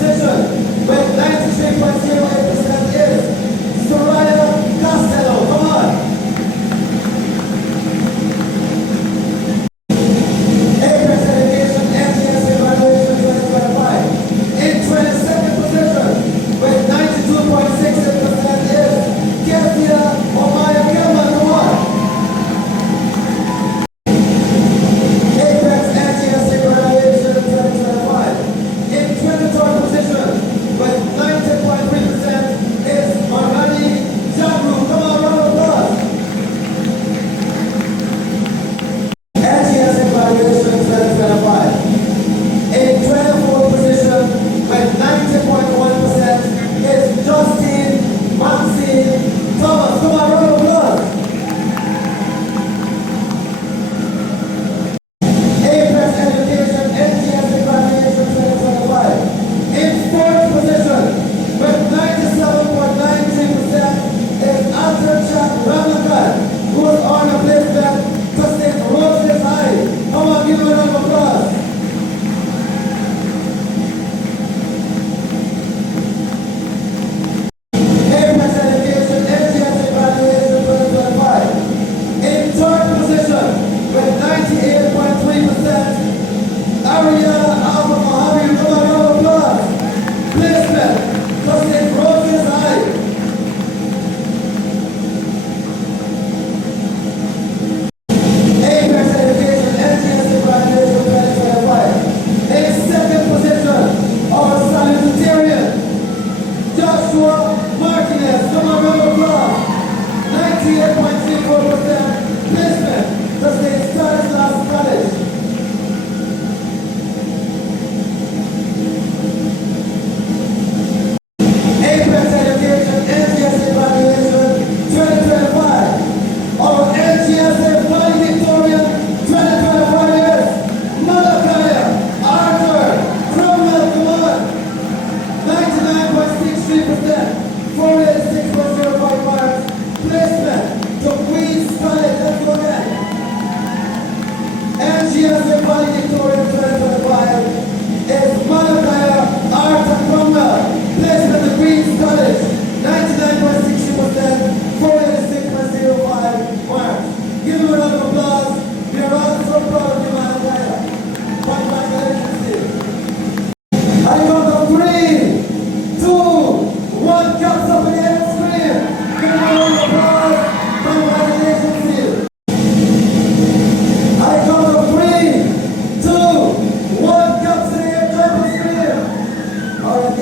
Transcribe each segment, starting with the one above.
position with 93.08% is Soraya Costello. Come on. Apex Education NGS Evaluation 2025. In 22nd position with 92.68% is Katia Omaya Kelman. Come on. Apex NGS Evaluation 2025. In 23rd position with 90.3% is Marani Jamru. Come on, round of applause. NGS Evaluation 2025. In 24th position with 90.1% is Justine Maxine Thomas. Come on, round of applause. Apex Education NGS Evaluation 2025. In 4th position with 97.93% is Arthur Chad Ramadan, who was on a placement to St. Rose's High. Come on, give him a round of applause. Apex Education NGS Evaluation 2025. In 3rd position with 98.3%, Ariana Alba Mohammed. Come on, round of applause. Placement to St. Rose's High. Apex Education NGS Evaluation 2025. In 2nd position, our Valedictorian, Joshua Martinez. Come on, round of applause. 98.34% placement to St. Stanislaus College. Apex Education NGS Evaluation 2025. Our NGS Valedictorian 2025 is Malkiah Arthur Cromwell. Come on. 99.63%, 486.05 marks, placement to Queen's College. Let's go again. NGS Valedictorian 2025 is Malkiah Arthur Cromwell, placement to Queen's College, 99.60%, 486.05 marks. Give him a round of applause. We are all so proud of you, Malkiah. Congratulations to you. I got the 3, 2, 1, cups up in the air, scream. Give him a round of applause. Congratulations to you. I got the 3, 2, 1, cups in the air, jump and scream. All right.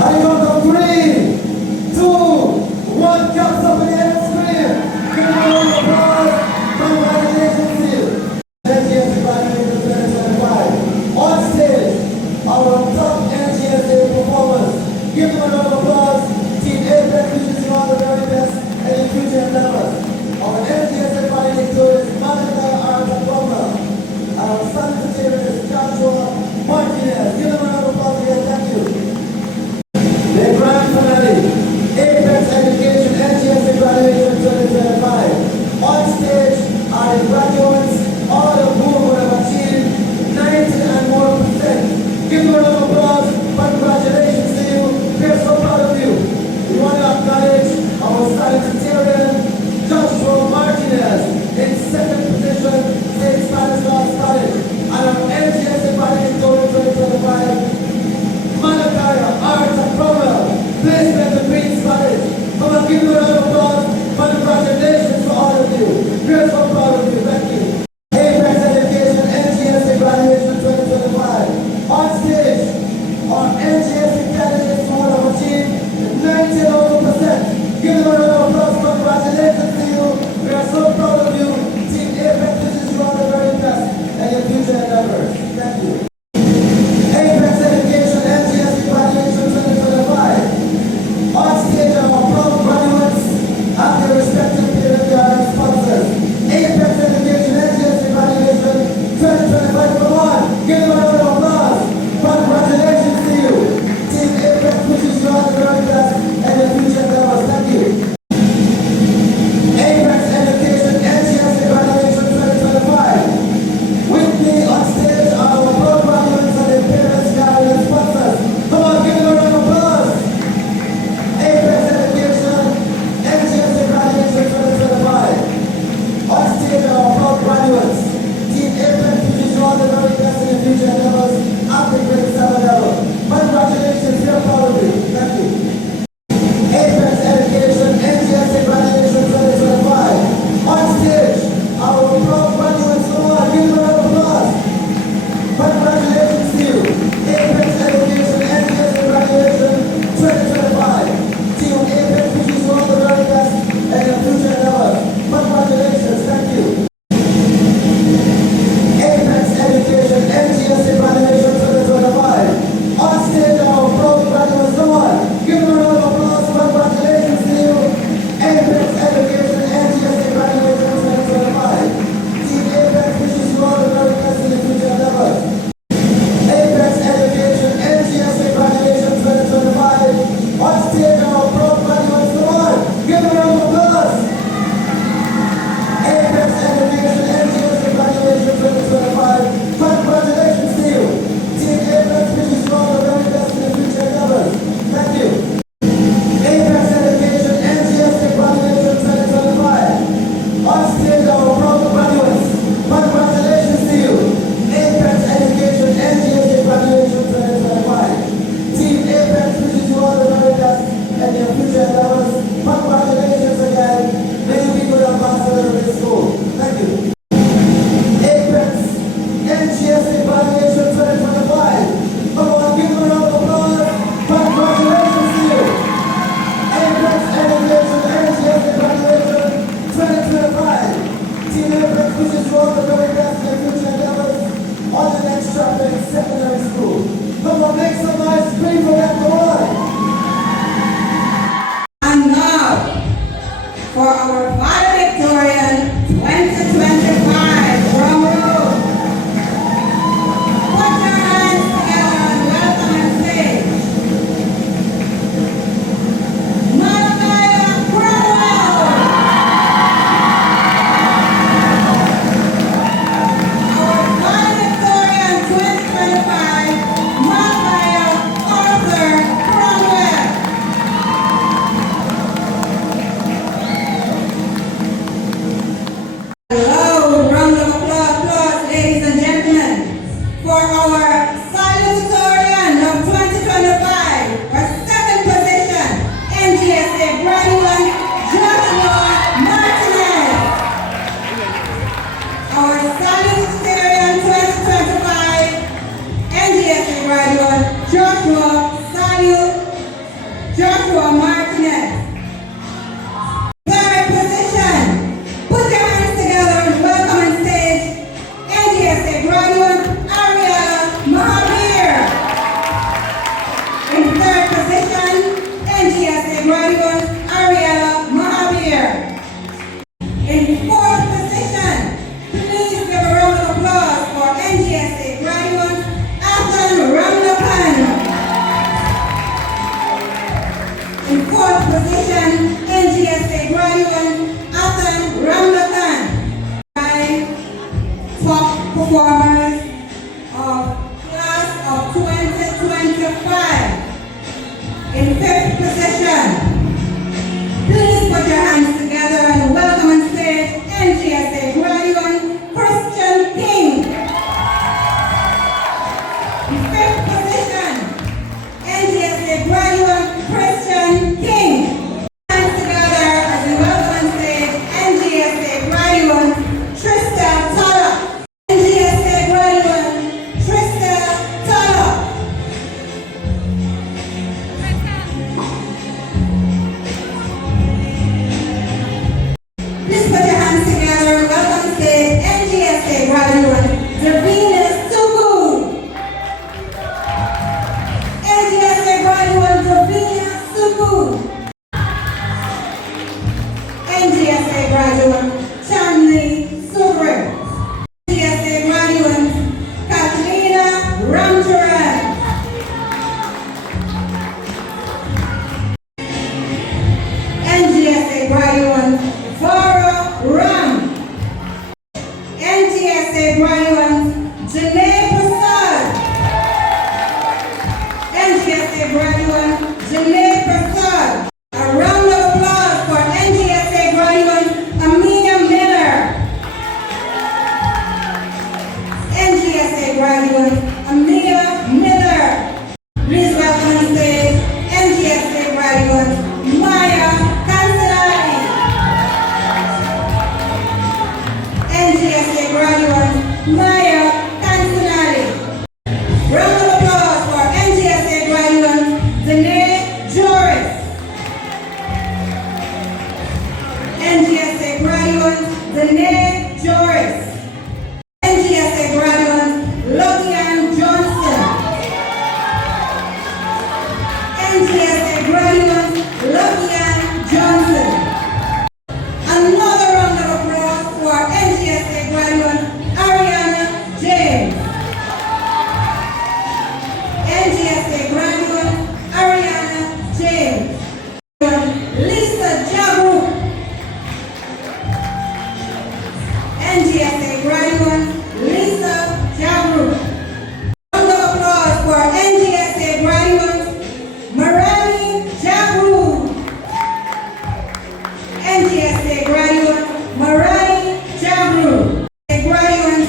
I got the 3, 2, 1, cups up in the air, scream. Give him a round of applause. Congratulations to you. NGS Evaluation 2025. On stage, our top NGSA performers. Give them a round of applause. Team Apex wishes you all the very best and in future endeavors. Our NGSA Valedictorian is Malkiah Arthur Cromwell. Our Valedictorian is Joshua Martinez. Give them a round of applause again. Thank you. The grand finale, Apex Education NGS Evaluation 2025. On stage are the graduates, all of whom would have achieved 90 and more percent. Give them a round of applause. Congratulations to you. We are so proud of you. We want to acknowledge our Valedictorian, Joshua Martinez, in 2nd position, St. Stanislaus College, and our NGS Valedictorian 2025, Malkiah Arthur Cromwell, placement to Queen's College. Come on, give them a round of applause. Congratulations to all of you. We are so proud of you. Thank you. Apex Education NGS Evaluation 2025. On stage, our NGS candidates who have achieved 90%. Give them a round of applause. Congratulations to you. We are so proud of you. Team Apex wishes you all the very best and your future endeavors. Thank you. Apex Education NGS Evaluation 2025. On stage are our proud graduates and their respective parent sponsors. Apex Education graduate Christian King. Hands together as we welcome on stage NGSA graduate Trista Tala. NGSA graduate Trista Tala. Please put your hands together and welcome on stage NGSA graduate Davina Suku. NGSA graduate Davina Suku. NGSA graduate Chanley Subrin. NGSA graduate Katrina Ramcharan. NGSA graduate Farah Ram. NGSA graduate Janae Prasad. NGSA graduate Janae Prasad. A round of applause for NGSA graduate Amelia Miller. NGSA graduate Amelia Miller. Please welcome on stage NGSA graduate Maya Kansalari. NGSA graduate Maya Kansalari. Round of applause for NGSA graduate Danae Joris. NGSA graduate Danae Joris. NGSA graduate Lokian Johnson. NGSA graduate Lokian Johnson. Another round of applause for NGSA graduate Ariana James. NGSA graduate Ariana James. Lisa Jabu. NGSA graduate Lisa Jabu. Round of applause for NGSA graduate Marani Jabu. NGSA graduate Marani Jabu. Graduate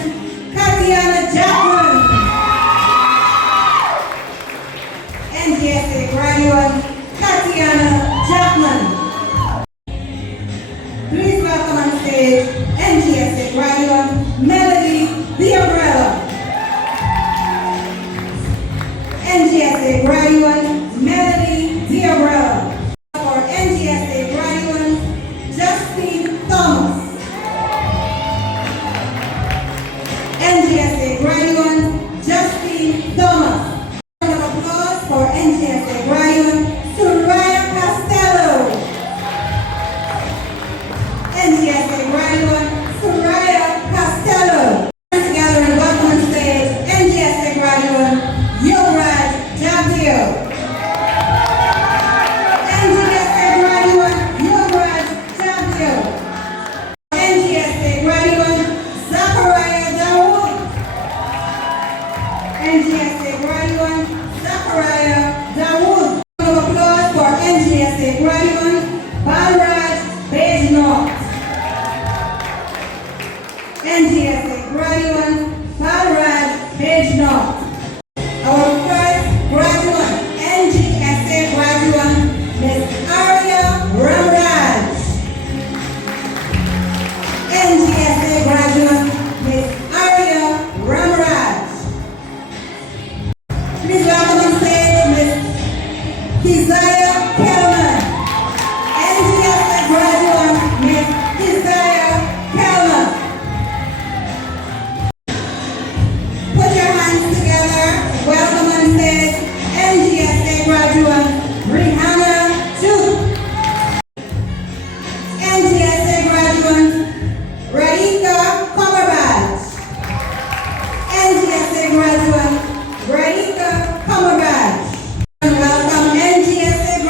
Katiana Jackman. NGSA graduate Tatiana Jackman. Please welcome on stage NGSA graduate Melody Biabrella. NGSA graduate Melody Biabrella. For NGSA graduate Justine Thomas. NGSA graduate Justine Thomas. Round of applause for NGSA graduate Soraya Costello. NGSA graduate Soraya Costello. Together and welcome on stage NGSA graduate Yovraj Jagdeo. NGSA graduate Yovraj Jagdeo. NGSA graduate Zachariah Dawood. NGSA graduate Zachariah Dawood. Round of applause for NGSA graduate Balraj Bejnot. NGSA graduate Balraj Bejnot. Our first graduate, NGSA graduate Ms. Arya Ramraj. NGSA graduate Ms. Arya Ramraj. Please welcome on stage Ms. Keziah Kelman. NGSA graduate Ms. Keziah Kelman. Put your hands together. Welcome on stage NGSA graduate Rihanna Chu. NGSA graduate Raika Cumberbatch. NGSA graduate Raika Cumberbatch. And welcome NGSA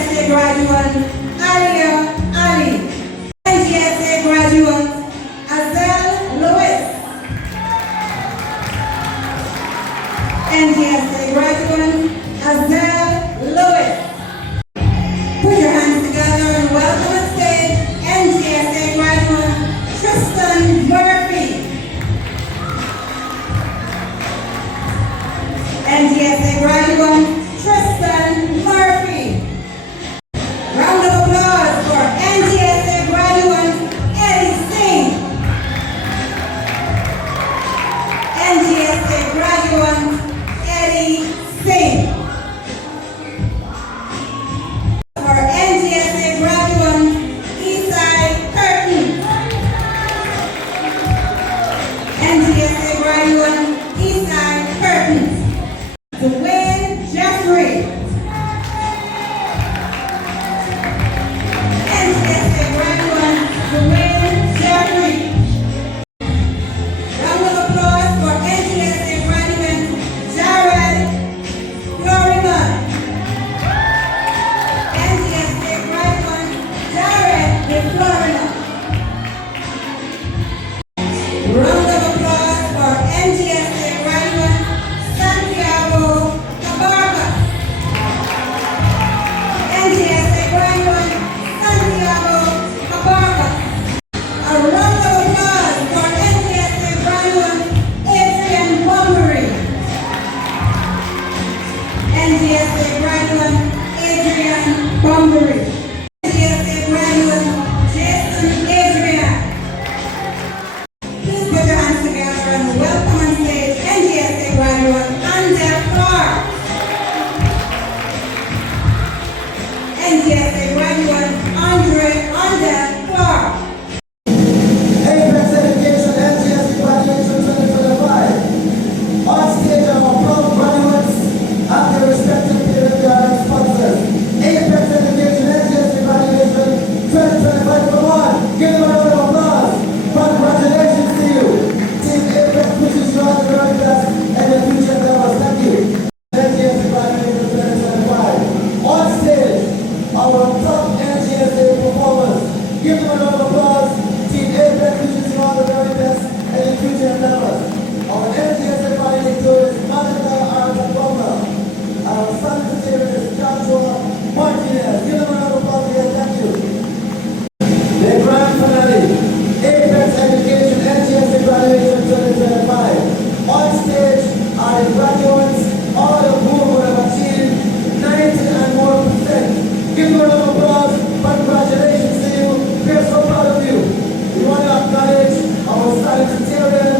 NGSA graduate Alia Ali. NGSA graduate Azel Lewis. NGSA graduate Azel Lewis. Put your hands together and welcome on stage NGSA graduate Tristan Murphy. NGSA graduate Tristan Murphy. Round of applause for NGSA graduate Eddie Singh. NGSA graduate Eddie Singh. For NGSA graduate Ngsa Curtin. NGSA graduate Ngsa Curtin. Dwayne Jeffrey. NGSA graduate Dwayne Jeffrey. Round of applause for NGSA graduate Jared Floriman. NGSA graduate Jared Floriman. Round of applause for NGSA graduate Santiago Cabarca. NGSA graduate Santiago Cabarca. A round of applause for NGSA graduate Adrian Bunbury. NGSA graduate Adrian Bunbury. NGSA graduate Jason Adrian. Please put your hands together and welcome on stage NGSA graduate Andel Clark. NGSA graduate Andre Andel Clark. Apex Education NGSA Graduation 2025. On stage are our proud graduates and their respective parent sponsors. Apex Education NGSA Graduation 2025. Come on, give them a round of applause. Congratulations to you. Team Apex pushes you on the right path and the future endeavors. Thank you. NGSA Graduation 2025. On stage, our top NGSA performers. Give them a round of applause. Team Apex pushes you on the very best and the future endeavors. Our NGSA valedictorian is Malkiah and Cromwell. Our Valedictorian is Joshua Martinez. Give them a round of applause again. Thank you. The grand finale, Apex Education NGSA Graduation 2025. On stage are the graduates, all of whom would have achieved 90 and more percent. Give them a round of applause. Congratulations to you. We are so proud of you. We want to acknowledge our Valedictorian,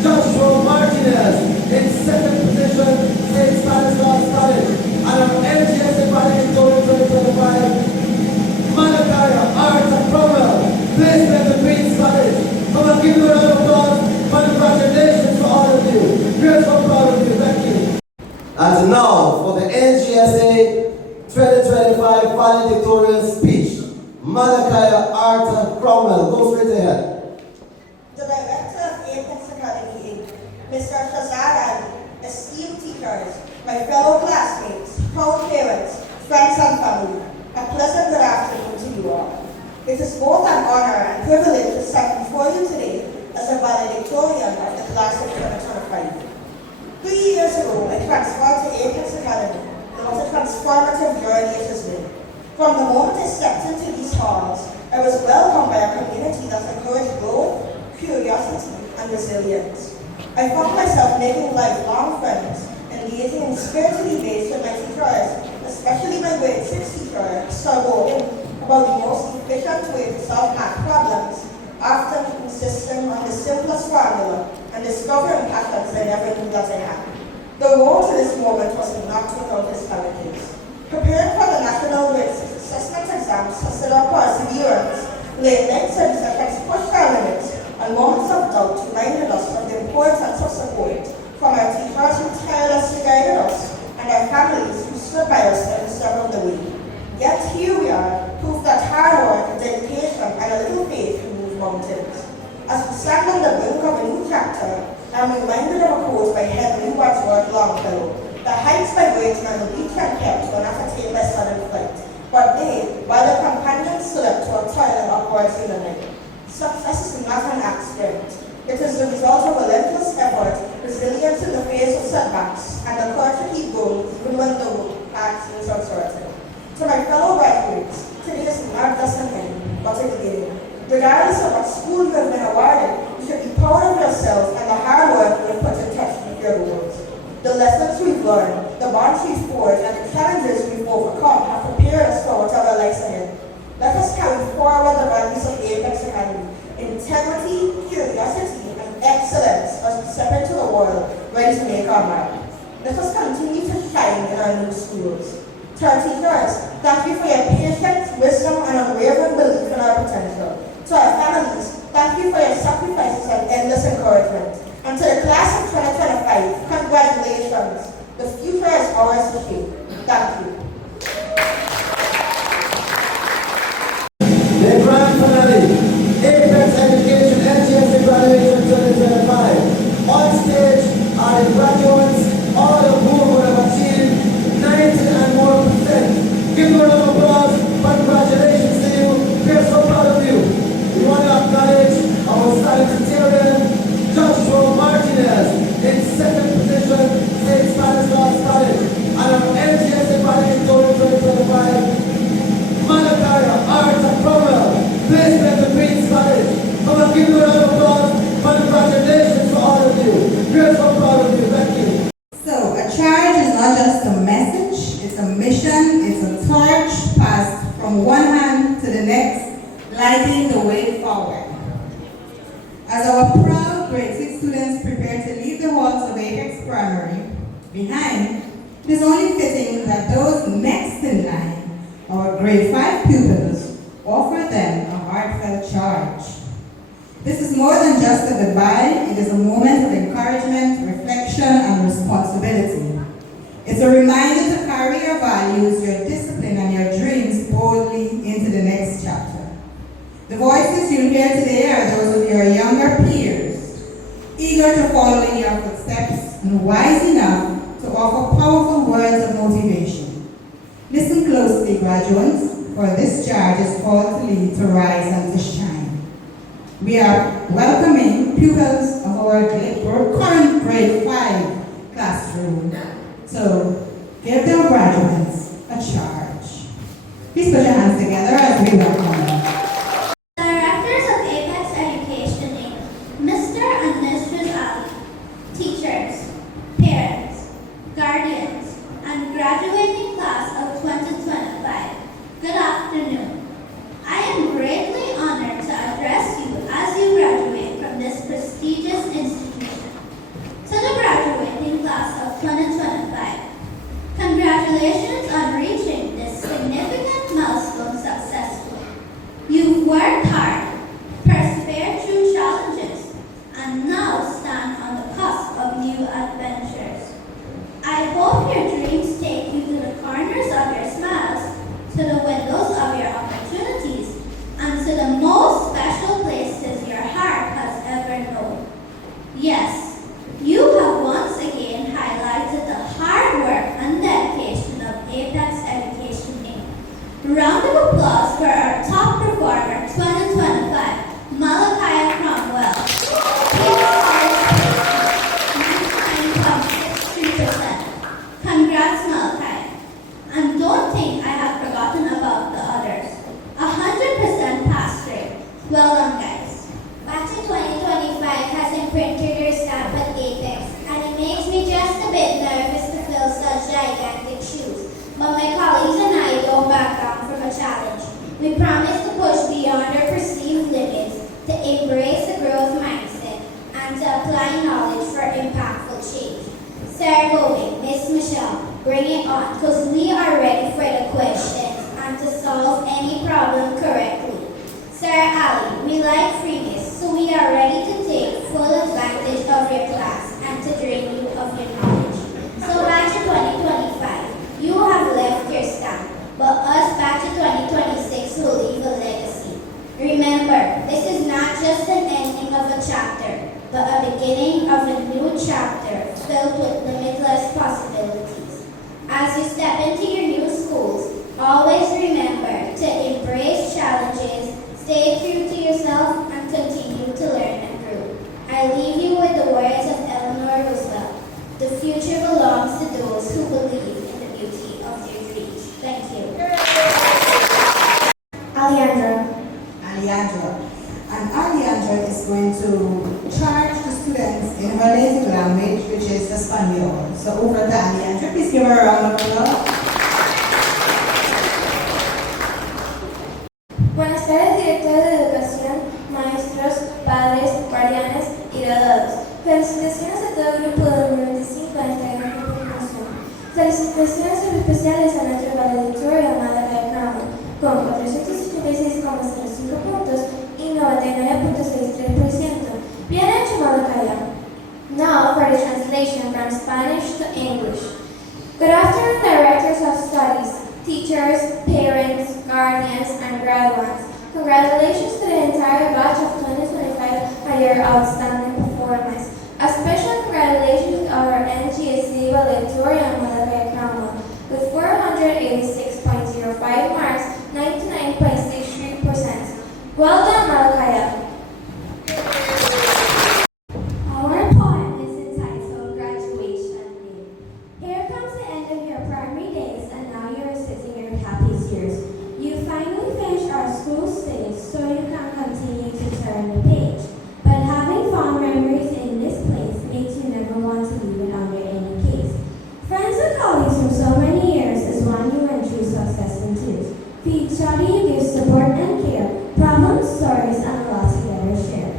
Joshua Martinez, in second position, St. Stanislaus College, and our NGSA Valedictorian 2025, Malkiah and Cromwell, placement in the Queen's College. Come on, give them a round of applause. Congratulations to all of you. We are so proud of you. Thank you. And now for the NGSA 2025 valedictorian speech, Malkiah Arthur Cromwell. Go straight ahead. The Director of Apex Academy, Mr. Shazad Ali, esteemed teachers, my fellow classmates, proud parents, friends and family, a pleasant good afternoon to you all. It is both an honor and privilege to stand before you today as a valedictorian of the class of 2025. 3 years ago, I transferred to Apex Academy, and what a transformative journey it has been. From the moment I stepped into these halls, I was welcomed by a community that encouraged growth, curiosity, and resilience. I found myself making lifelong friends, engaging in spiritually based with my teachers, especially my grade 6 teacher, Sir Gordon, about the most efficient way to solve math problems, often insisting on the simplest formula and discovering patterns I never knew that I had. The road to this moment was not without its challenges. Preparing for the National Grade 6 Assessment exams tested our perseverance, late night studies pushed our limits, and moments of doubt reminded us of the importance of support from our teachers who tirelessly guided us, and our families who stood by us every step of the way. Yet here we are, proof that hard work, dedication, and a little faith can move mountains. As we stand on the brink of a new chapter, I'm reminded of a quote by Henry Wadsworth Longfellow: "The heights by great men reach and kept were not attained by sudden flight, but they, while their companions slipped to a toilet upwards in the night. Success is not an accident. It is the result of relentless effort, resilience in the face of setbacks, and the courage to keep going even when the path seems uncertain. To my fellow graduates, today is not just an end, but a beginning. Regardless of what school you have been awarded, you should be proud of yourself and the hard work you have put in touch with your goals. The lessons we've learned, the bonds we've forged, and the challenges we've overcome have prepared us for whatever lies ahead. Let us carry forward the values of Apex Academy: integrity, curiosity, and excellence as we step into the world ready to make our mark. Let us continue to shine in our new schools. To our teachers, thank you for your patience, wisdom, and unwavering belief in our potential. To our families, thank you for your sacrifices and endless encouragement. And to the class of 2025, congratulations. The future is ours to shape. Thank you. The grand finale, Apex Education NGSA Graduation 2025. On stage are the graduates, all of whom would have achieved 90 and more percent. Give them a round of applause. Congratulations to you. We are so proud of you. We want to acknowledge our valedictorian, Joshua Martinez, in second position, St. Stanislaus College, and our NGSA Valedictorian 2025, Malkiah, Art of Cromwell, placement of Queen's College. Come on, give them a round of applause. Congratulations to all of you. We are so proud of you. Thank you. So, a charge is not just a message, it's a mission, it's a torch passed from one hand to the next, lighting the way forward. As our proud grade 6 students prepare to leave the halls of Apex Primary behind, it is only fitting that those next in line, our grade 5 pupils, offer them a heartfelt charge. This is more than just a goodbye, it is a moment of encouragement, reflection, and responsibility. It's a reminder to carry your values, your discipline, and your dreams boldly into the next chapter. The voices you'll hear today are those of your younger peers, eager to follow in your footsteps and wise enough to offer powerful words of motivation. Listen closely, graduates, for this charge is called to lead, to rise, and to shine. We are welcoming pupils of our current grade 5 classroom. So, give their graduates a charge. Please put your hands together as we welcome them. Directors of Apex Education, Inc., Mr. and Mrs. Ali, teachers, parents, guardians, and graduating class of 2025, good afternoon. I am greatly honored to address you as you graduate from this prestigious institution. To the graduating class of 2025, congratulations on reaching this significant milestone successfully. You've worked hard, persevered through challenges, and now stand on the cusp of new adventures. I hope your dreams take you to the corners of your smiles, to the windows of your opportunities, and to the most special places your heart has ever known. Yes, you have once again highlighted the hard work and dedication of Apex Education, Inc. Round of applause for our top performer 2025, Malkiah Cromwell. His 9.63%. Congrats, Malkiah. And don't think I have forgotten about the others. 100% pass rate. Well done, guys. Batch 2025 has imprinted your stamp at Apex, and it makes me just a bit nervous to fill such gigantic shoes. But my colleagues and I don't back down from a challenge. We promise to push beyond our perceived limits, to embrace a growth mindset, and to apply knowledge for impactful change. Sarah Golding, Miss Michelle, bring it on, because we are ready for the questions and to solve any problem correctly. Sir Ali, we like freeness, so we are ready to take full advantage of your class and to drain you of your knowledge. So batch 2025, you have left your stamp, but us batch 2026 will leave a legacy. Remember, this is not just an ending of a chapter, but a beginning of a new chapter filled with limitless possibilities. As you step into your new schools, always remember going to charge the students in her native language, which is Espanol. So over to Alejandra, please give her a round of applause. Buenas tardes, director de educación, maestros, padres, guardianes y graduados. Felicitaciones a todo el grupo de 2025 en esta gran premiación. Felicitaciones especiales a nuestro Valedictorian Malkiah Cromwell con 486,05 puntos y 99.63%. Bien hecho, Malkiah. Now for the translation from Spanish to English. Good afternoon, directors of studies, teachers, parents, guardians, and graduates. Congratulations to the entire batch of 2025 on your outstanding performance. A special congratulations to our Ngsa Valedictorian Malkiah Cromwell with 486.05 marks, 99.63%. Well done, Malkiah. Our poem is entitled Graduation Day. Here comes the end of your primary days, and now you are sitting your happiest years. You finally finished our school stage, so you can continue to turn the page. But having fond memories in this place makes you never want to leave it under any case. Friends and colleagues from so many years is one you went through success and tears. For each other you give support and care, problems, stories, and a lot together share.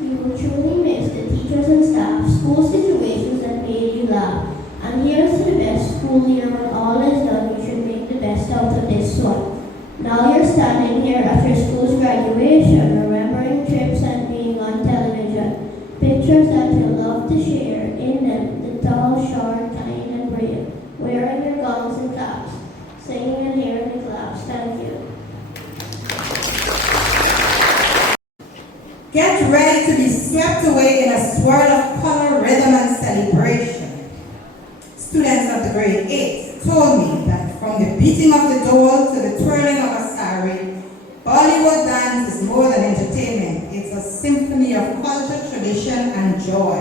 You will truly miss the teachers and staff, school situations that made you laugh. And here's to the best school year. When all is done, you should make the best out of this one. Now you're standing here after school's graduation, remembering trips and being on television. Pictures that you'll love to share. In them, the tall, short, kind, and brave, wearing your gowns and caps, singing and hearing the claps. Thank you. Get ready to be swept away in a swirl of color, rhythm, and celebration. Students of the grade 8 told me that from the beating of the dole to the twirling of a sari, Bollywood dance is more than entertainment. It's a symphony of culture, tradition, and joy.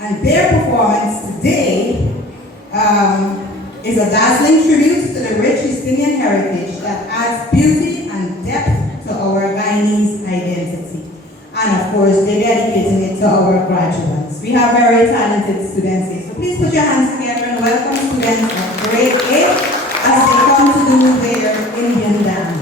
And their performance today is a dazzling tribute to the rich East Indian heritage that adds beauty and depth to our Guyanese identity. And of course, they're dedicating it to our graduates. We have very talented students here. So please put your hands together and welcome students of grade 8 as they come to do their Indian dance.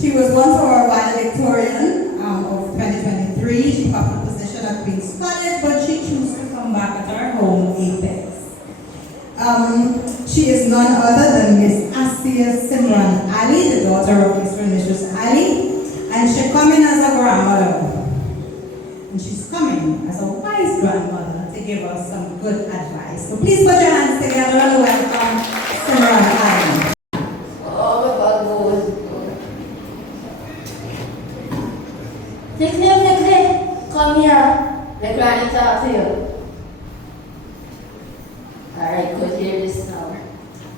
She was once our valedictorian of 2023. She got the position at Queen's College, but she chose to come back at our home, Apex. She is none other than Miss Asia Simran Ali, the daughter of Mr. and Mrs. Ali, and she's coming as a grandmother. And she's coming as a wise grandmother to give us some good advice. So please put your hands together and welcome Simran Ali. Oh my God, boys. Nick, come here. Let Granny talk to you. Alright, good, hear this now.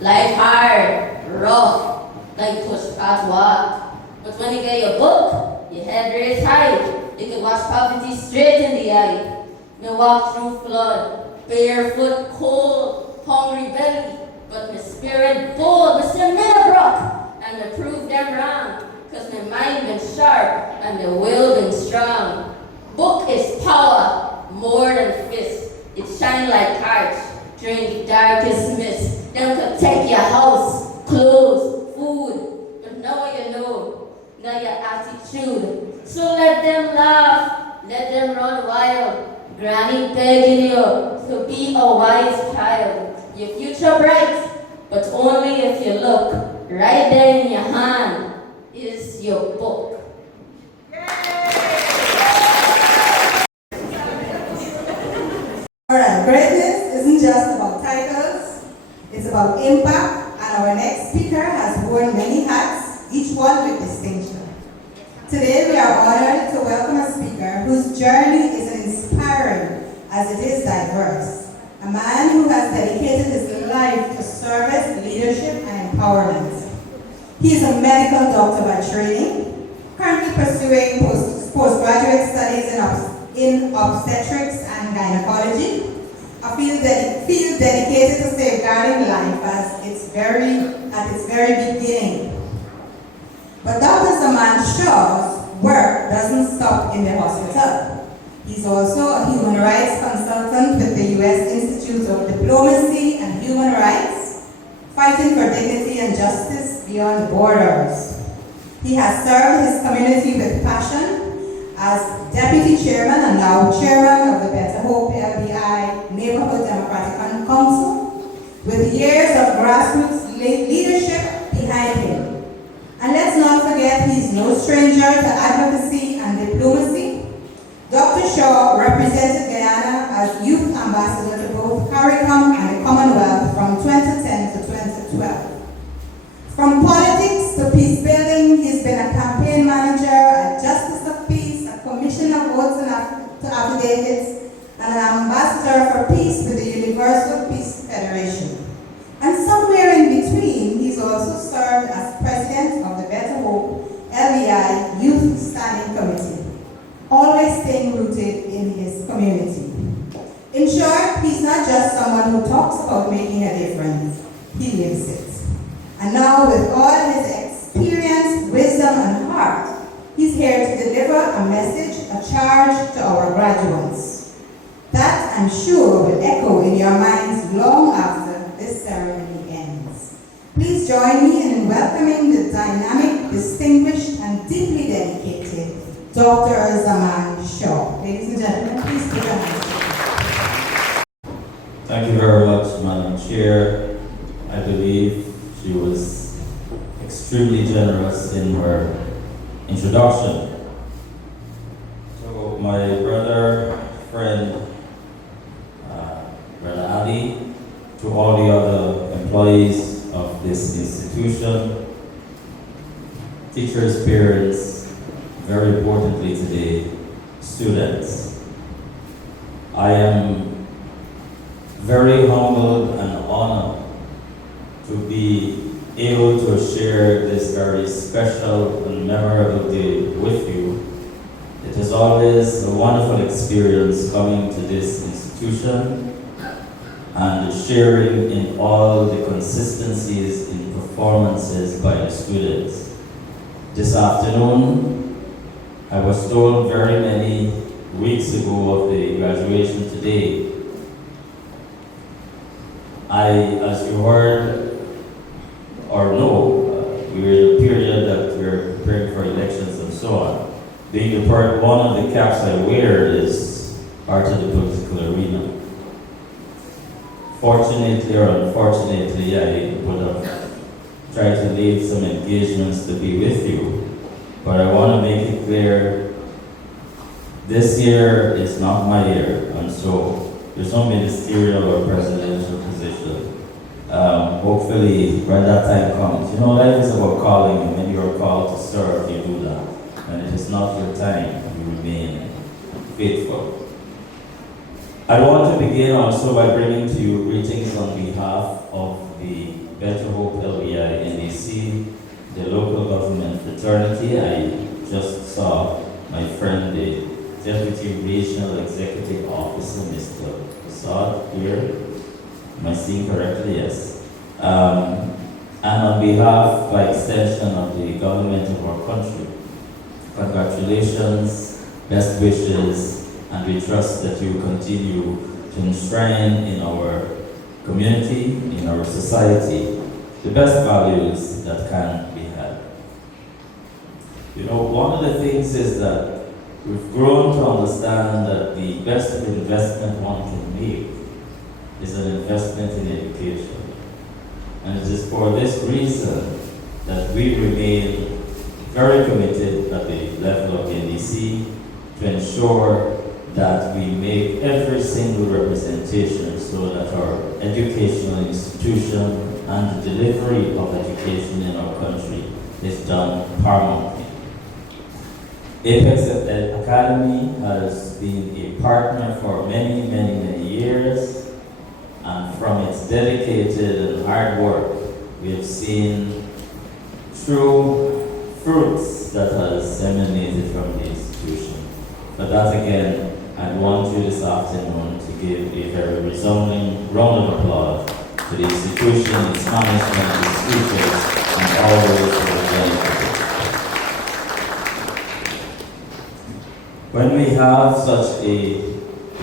Life hard, rough, like push past walk. But when you get your book, your head raised high. You can watch poverty straight in the eye. Me walk through flood, barefoot, cold, hungry belly. But my spirit bold, me still never broke. And me prove them wrong. Cause my mind been sharp and my will been strong. Book is power, more than fist. It shine like torch during the darkest mist. Them could take your house, clothes, food. But now you know your attitude. So let them laugh, let them run wild. Granny begging you to be a wise child. Your future bright, but only if you look. Right there in your hand is your book. Alright, greatness isn't just about titles, it's about impact, and our next speaker has worn many hats, each one with distinction. Today we are honored to welcome a speaker whose journey is as inspiring as it is diverse. A man who has dedicated his life to service, leadership, and empowerment. He is a medical doctor by training, currently pursuing postgraduate studies in obstetrics and gynecology, a field dedicated to safeguarding life at its very beginning. But Dr. Zaman Shaw's work doesn't stop in the hospital. He's also a human rights consultant with the U.S. Institute of Diplomacy and Human Rights, fighting for dignity and justice beyond borders. He has served his community with passion as Deputy Chairman and now Chairman of the Better Hope LBI Neighborhood Democratic Council, with years of grassroots leadership behind him. And let's not forget he's no stranger to advocacy and diplomacy. Dr. Shaw represented Guyana as Youth Ambassador to both CARICOM and the Commonwealth from 2010 to 2012. From politics to peace building, he's been a campaign manager, a justice of peace, a commissioner of votes to affidavits, and an ambassador for peace with the Universal Peace Federation. And somewhere in between, he's also served as president of the Better Hope LBI Youth Standing Committee, always staying rooted in his community. In short, he's not just someone who talks about making a difference, he lives it. And now, with all his experience, wisdom, and heart, he's here to deliver a message, a charge to our graduates. That, I'm sure, will echo in your minds long after this ceremony ends. Please join me in welcoming the dynamic, distinguished, and deeply dedicated Dr. Zaman Shaw. Ladies and gentlemen, please put your hands together. Thank you very much, Madam Chair. I believe she was extremely generous in her introduction. So my brother, friend, Brother Ali, to all the other employees of this institution, teachers, parents, very importantly today, students. I am very humbled and honored to be able to share this very special and memorable day with you. It is always a wonderful experience coming to this institution and sharing in all the consistencies in performances by the students. This afternoon, I was told very many weeks ago of the graduation today. As you heard or know, we're in a period that we're preparing for elections and so on. Being one of the caps I wear is part of the political arena. fortunately or unfortunately, I would have tried to leave some engagements to be with you. But I want to make it clear, this year is not my year, and so there's no ministerial or presidential position. Hopefully, when that time comes, life is about calling, and when you are called to serve, you do that. When it is not your time, you remain faithful. I want to begin also by bringing to you greetings on behalf of the Better Hope LBI NDC, the local government fraternity. I just saw my friend, the Deputy Regional Executive Officer, Mr. Assad, here. Am I seeing correctly? Yes. And on behalf, by extension, of the government of our country, congratulations, best wishes, and we trust that you continue to enshrine in our community, in our society, the best values that can be had. One of the things is that we've grown to understand that the best investment one can make is an investment in education. And it is for this reason that we remain very committed at the level of the NDC to ensure that we make every single representation so that our educational institution and the delivery of education in our country is done paramountly. Apex Academy has been a partner for many, many, many years, and from its dedicated and hard work, we have seen true fruits that has emanated from the institution. For that again, I want you this afternoon to give a very resounding round of applause to the institution, its management, its teachers, and all those who have benefited. When we have such a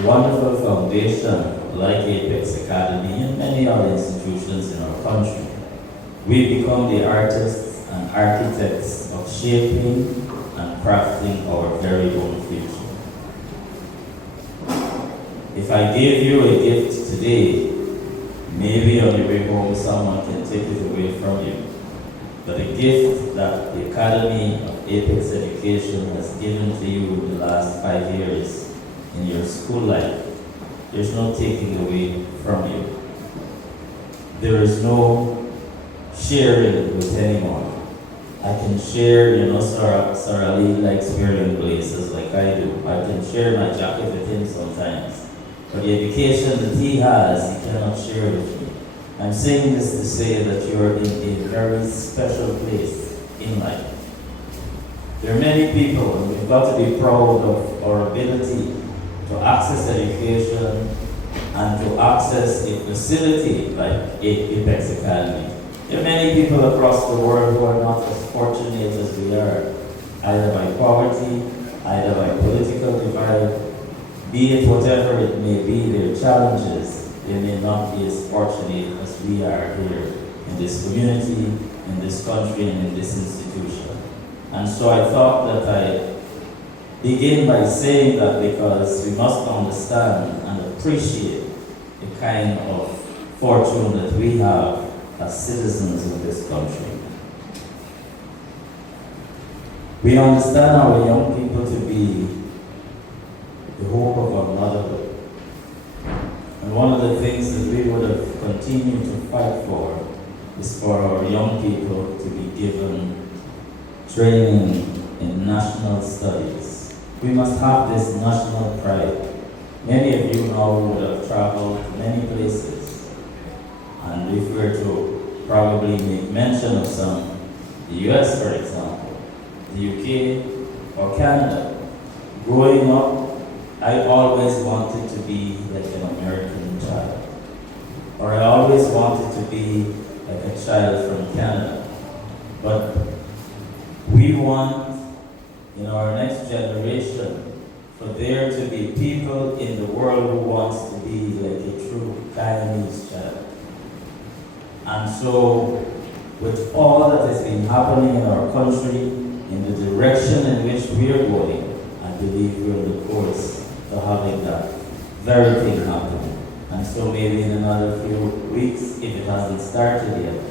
wonderful foundation like Apex Academy and many other institutions in our country, we become the artists and architects of shaping and crafting our very own future. If I gave you a gift today, maybe on your way home someone can take it away from you. But a gift that the Academy of Apex Education has given to you in the last 5 years in your school life, there's no taking away from you. There is no sharing with anyone. I can share, Sarah Lee likes wearing blazers like I do. I can share my jacket with him sometimes. But the education that he has, he cannot share with me. I'm saying this to say that you're in a very special place in life. There are many people, and we've got to be proud of our ability to access education and to access a facility like Apex Academy. There are many people across the world who are not as fortunate as we are, either by poverty, either by political divide, be it whatever it may be, their challenges, they may not be as fortunate as we are here in this community, in this country, and in this institution. And so I thought that I begin by saying that because we must understand and appreciate the kind of fortune that we have as citizens of this country. We understand our young people to be the hope of our motherhood. And one of the things that we would have continued to fight for is for our young people to be given training in national studies. We must have this national pride. Many of you now would have traveled to many places. And if we were to probably make mention of some, the US, for example, the UK, or Canada, growing up, I always wanted to be like an American child. Or I always wanted to be like a child from Canada. But we want, in our next generation, for there to be people in the world who wants to be like a true Guyanese child. And so, with all that has been happening in our country, in the direction in which we are going, I believe we're on the course to having that very thing happen. And so maybe in another few weeks, if it hasn't started yet,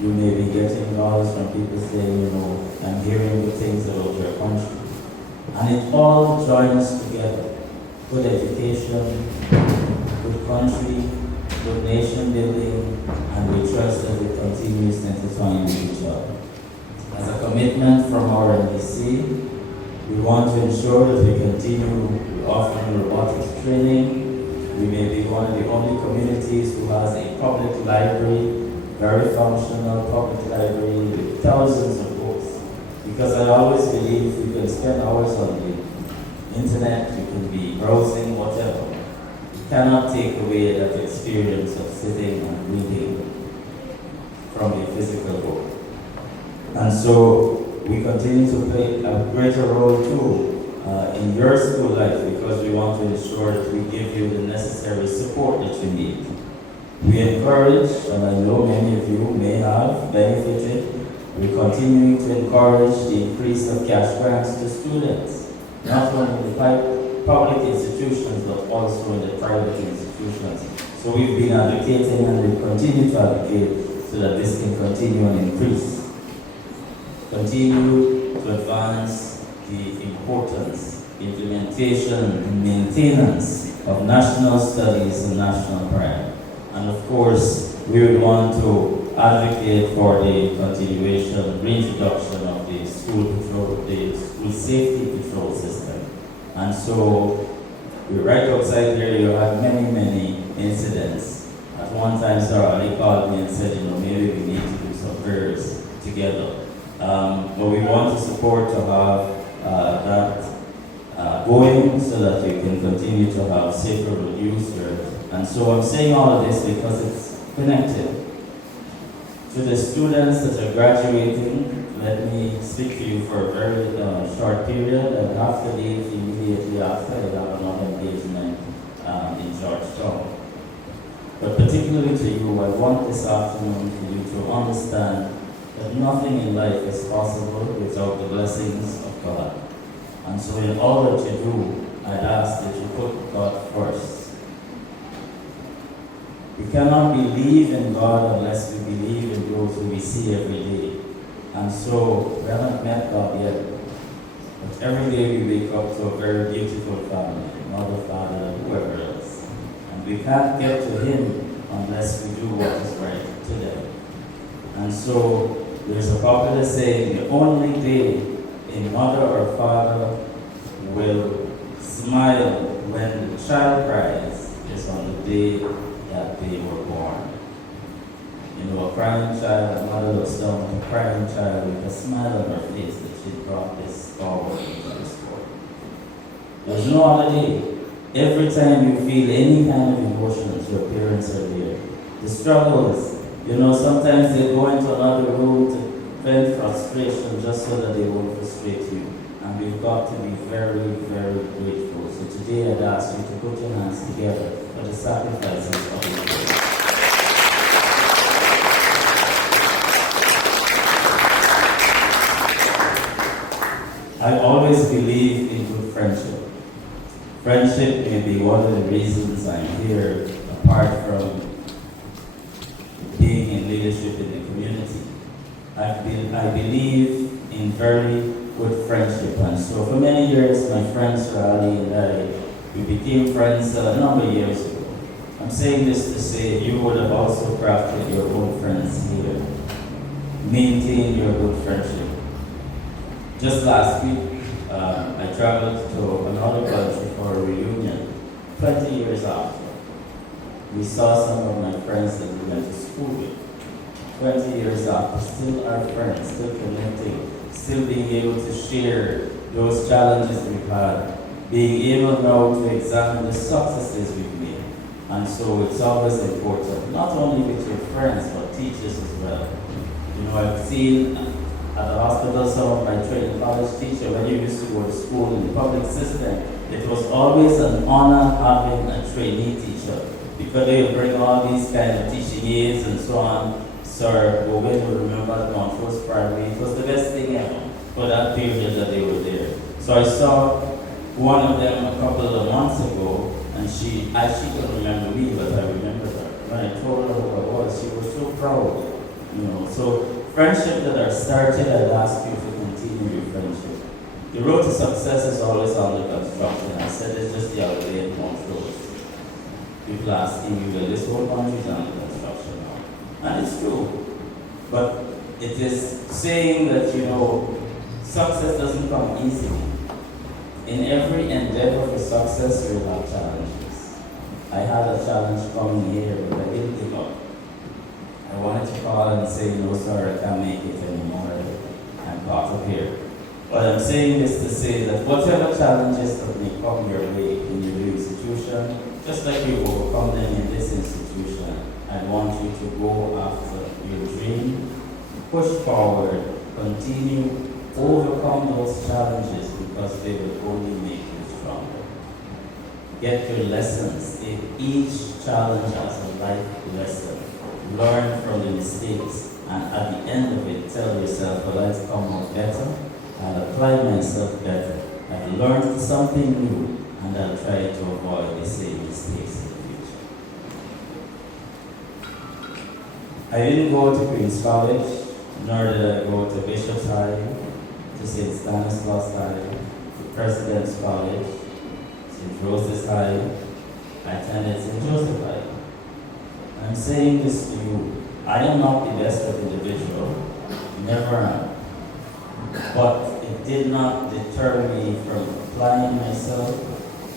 you may be getting calls from people saying, I'm hearing good things about your country. And it all joins together. Good education, good country, good nation building, and we trust that it continues to intertwine with each other. As a commitment from our NDC, we want to ensure that we continue offering robotics training. We may be one of the only communities who has a public library, very functional public library with thousands of books. Because I always believe you can spend hours on the internet, you can be browsing, whatever. You cannot take away that experience of sitting and reading from a physical book. And so we continue to play a greater role too in your school life, because we want to ensure that we give you the necessary support that you need. We encourage, and I know many of you may have benefited, we're continuing to encourage the increase of cash grants to students, not only in the public institutions, but also in the private institutions. So we've been advocating and we continue to advocate so that this can continue and increase. Continue to advance the importance, implementation, and maintenance of national studies and national pride. And of course, we would want to advocate for the continuation, reintroduction of the school patrol, the school safety patrol system. And so, right outside here, you have many incidents. At one time, Sir Ali called me and said, maybe we need to do some prayers together. But we want to support to have that going so that we can continue to have safer road use here. And so I'm saying all of this because it's connected. To the students that are graduating, let me speak to you for a very short period. I have to leave immediately after. I have another engagement in Georgetown. But particularly to you, I want this afternoon for you to understand that nothing in life is possible without the blessings of God. And so in all that you do, I'd ask that you put God first. We cannot believe in God unless we believe in those who we see every day. And so we haven't met God yet. But every day we wake up to a very beautiful family, mother, father, whoever else. And we can't get to Him unless we do what is right today. And so there's a popular saying, the only day a mother or father will smile when the child cries is on the day that they were born. A crying child, a mother looks down at a crying child with a smile on her face that she brought this forward into this world. There's no other day. Every time you feel any kind of emotions, your parents are there. The struggles, sometimes they go into another room to vent frustration just so that they won't frustrate you. And we've got to be very, very grateful. So today I'd ask you to put your hands together for the sacrifices of the church. I always believe in good friendship. Friendship may be one of the reasons I'm here, apart from being in leadership in the community. I believe in very good friendship, and so for many years my friend Sir Ali and I, we became friends a number of years ago. I'm saying this to say you would have also crafted your own friends here. Maintain your good friendship. Just last week, I traveled to another country for a reunion, 20 years after. We saw some of my friends that we went to school with. 20 years after, still our friends, still connecting, still being able to share those challenges we've had, being able now to examine the successes we've made. And so it's always important, not only with your friends, but teachers as well. I've seen at the hospital some of my training college teachers, when you used to go to school in the public system, it was always an honor having a trainee teacher, because they would bring all these kind of teaching aids and so on. Sir Bowen will remember at Montrose Primary, it was the best thing ever for that period that they were there. So I saw one of them a couple of months ago, and she couldn't remember me, but I remember her. When I told her who I was, she was so proud, you know. So friendships that are started, I'd ask you to continue your friendship. The road to success is always under construction. I said it's just the other way in most roads. People asking you, well, this whole country is under construction now. And it's true. But it is saying that, you know, success doesn't come easily. In every endeavor for success, you'll have challenges. I had a challenge coming here, but I didn't give up. I wanted to call and say, no, sir, I can't make it anymore. I'm part of here. But I'm saying this to say that whatever challenges that may come your way in your new institution, just like you overcome them in this institution, I want you to go after your dream, push forward, continue, overcome those challenges because they will only make you stronger. Get your lessons. Take each challenge as a life lesson. Learn from the mistakes, and at the end of it, tell yourself, well, I've come out better, I'll apply myself better, I've learned something new, and I'll try to avoid the same mistakes in the future. I didn't go to Queen's College, nor did I go to Bishop's High, to St. Stanislaus High, to President's College, St. Joseph's High. I attended St. Joseph High. I'm saying this to you, I am not the best of individual, never am. But it did not deter me from applying myself.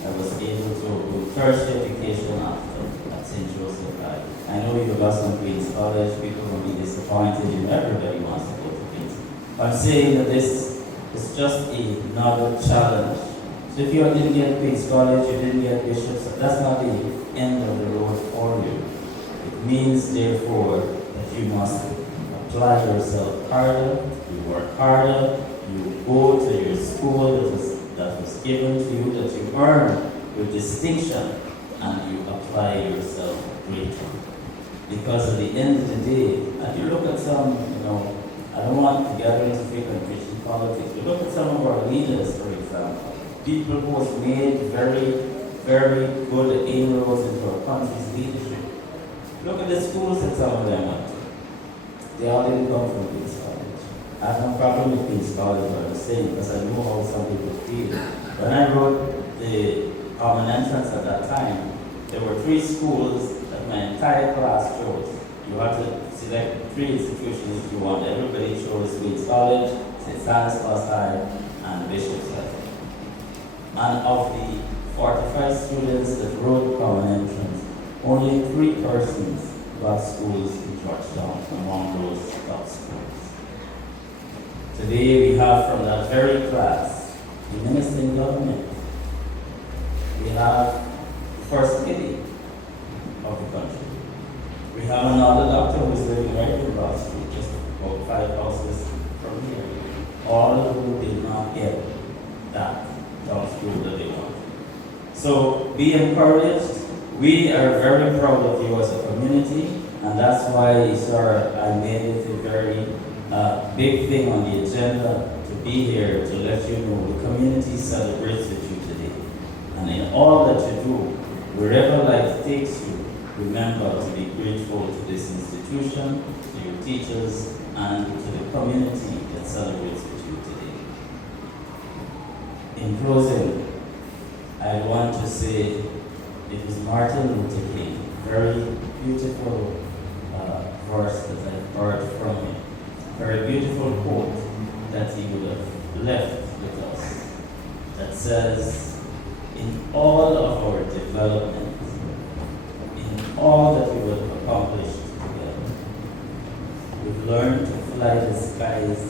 I was able to do tertiary education after at St. Joseph High. I know you lost on Queen's College, people will be disappointed, and everybody wants to go to Queen's. I'm saying that this is just another challenge. So if you didn't get Queen's College, you didn't get Bishop's, that's not the end of the road for you. It means, therefore, that you must apply yourself harder, you work harder, you go to your school that was given to you, that you earn your distinction, and you apply yourself greatly. Because at the end of the day, and you look at some, you know, I don't want to gather into frequent Christian politics, but look at some of our leaders, for example. People who have made very, very good inroads into our country's leadership. Look at the schools that some of them went to. They all didn't come from Queen's College. I have no problem with Queen's College, what I'm saying, because I know how some people feel. When I wrote the common entrance at that time, there were 3 schools that my entire class chose. You had to select 3 institutions if you want. Everybody chose Queen's College, St. Stanislaus High, and Bishop's High. And of the 45 students that wrote common entrance, only 3 persons got schools in Georgetown among those top schools. Today we have from that very class the minister in government. We have the first lady of the country. We have another doctor who is living right in Broad Street, just about 5 houses from here. All who did not get that top school that they wanted. So be encouraged. We are very proud of you as a community, and that's why, sir, I made it a very big thing on the agenda to be here to let you know the community celebrates with you today. And in all that you do, wherever life takes you, remember to be grateful to this institution, to your teachers, and to the community that celebrates with you today. In closing, I want to say it was Martin Luther King, very beautiful verse that I heard from him, very beautiful quote that he would have left with us, that says, in all of our development, in all that we have accomplished together, we've learned to fly the skies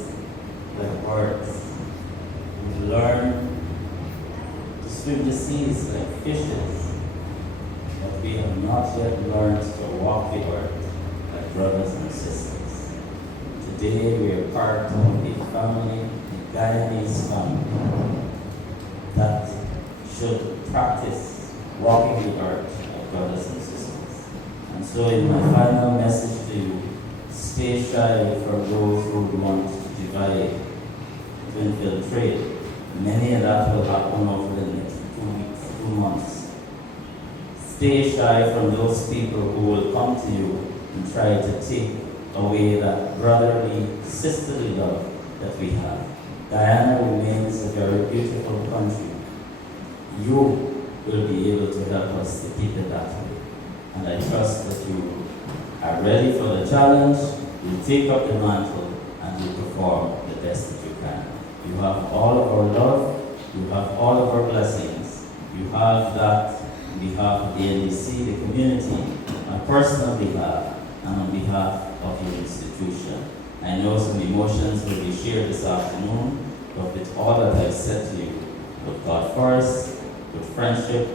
like birds. We've learned to swim the seas like fishes. But we have not yet learned to walk the earth like brothers and sisters. Today we are part of a family, a Guyanese family, that should practice walking the earth like brothers and sisters. And so in my final message to you, stay shy from those who want to divide, to infiltrate, Many of that will happen over the next 2 weeks, 2 months. Stay shy from those people who will come to you and try to take away that brotherly, sisterly love that we have. Guyana remains a very beautiful country. You will be able to help us to keep it that way. And I trust that you are ready for the challenge, you take up the mantle, and you perform the best that you can. You have all of our love, you have all of our blessings. You have that on behalf of the NDC, the community, on personal behalf, and on behalf of your institution. I know some emotions will be shared this afternoon, but with all that I've said to you, with God first, with friendship,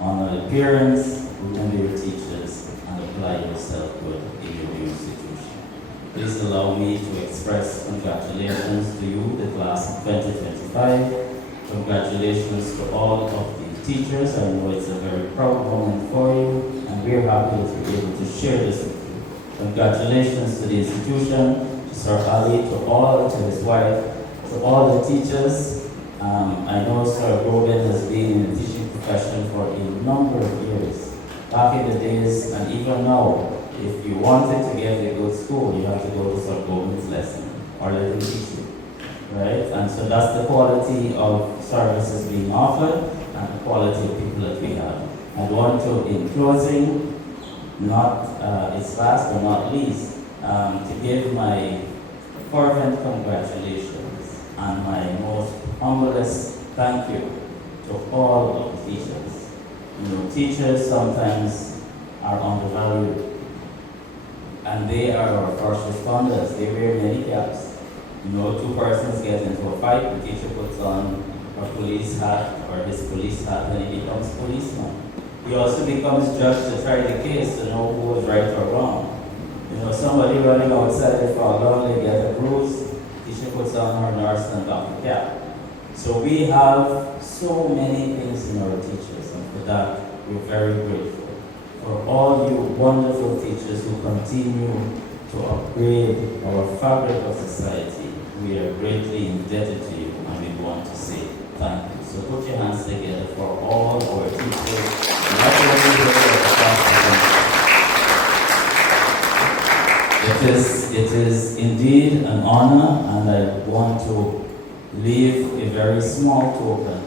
honor the parents, remember your teachers, and apply yourself good in your new institution. Please allow me to express congratulations to you, the class of 2025. Congratulations to all of the teachers. I know it's a very proud moment for you, and we're happy that we're able to share this with you. Congratulations to the institution, to Sir Ali, to his wife, to all the teachers. I know Sir Robin has been in the teaching profession for a number of years. Back in the days, and even now, if you wanted to get a good school, you have to go to Sir Robin's lesson, or let him teach you, right? And so that's the quality of services being offered, and the quality of people that we have. I want to, in closing, it's last but not least, to give my fervent congratulations and my most humblest thank you to all of the teachers. You know, teachers sometimes are undervalued, and they are our first responders. They wear many caps. You know, two persons get into a fight, the teacher puts on her police hat or his police hat, and he becomes policeman. He also becomes judge to try the case to know who was right or wrong. You know, somebody running outside, they fall down, they get a bruise, teacher puts on her nurse and doctor cap. So we have so many things in our teachers, and for that we're very grateful. For all you wonderful teachers who continue to upgrade our fabric of society, we are greatly indebted to you, and we want to say thank you. So put your hands together for all our teachers, not only here at the class. It is indeed an honor, and I want to leave a very small token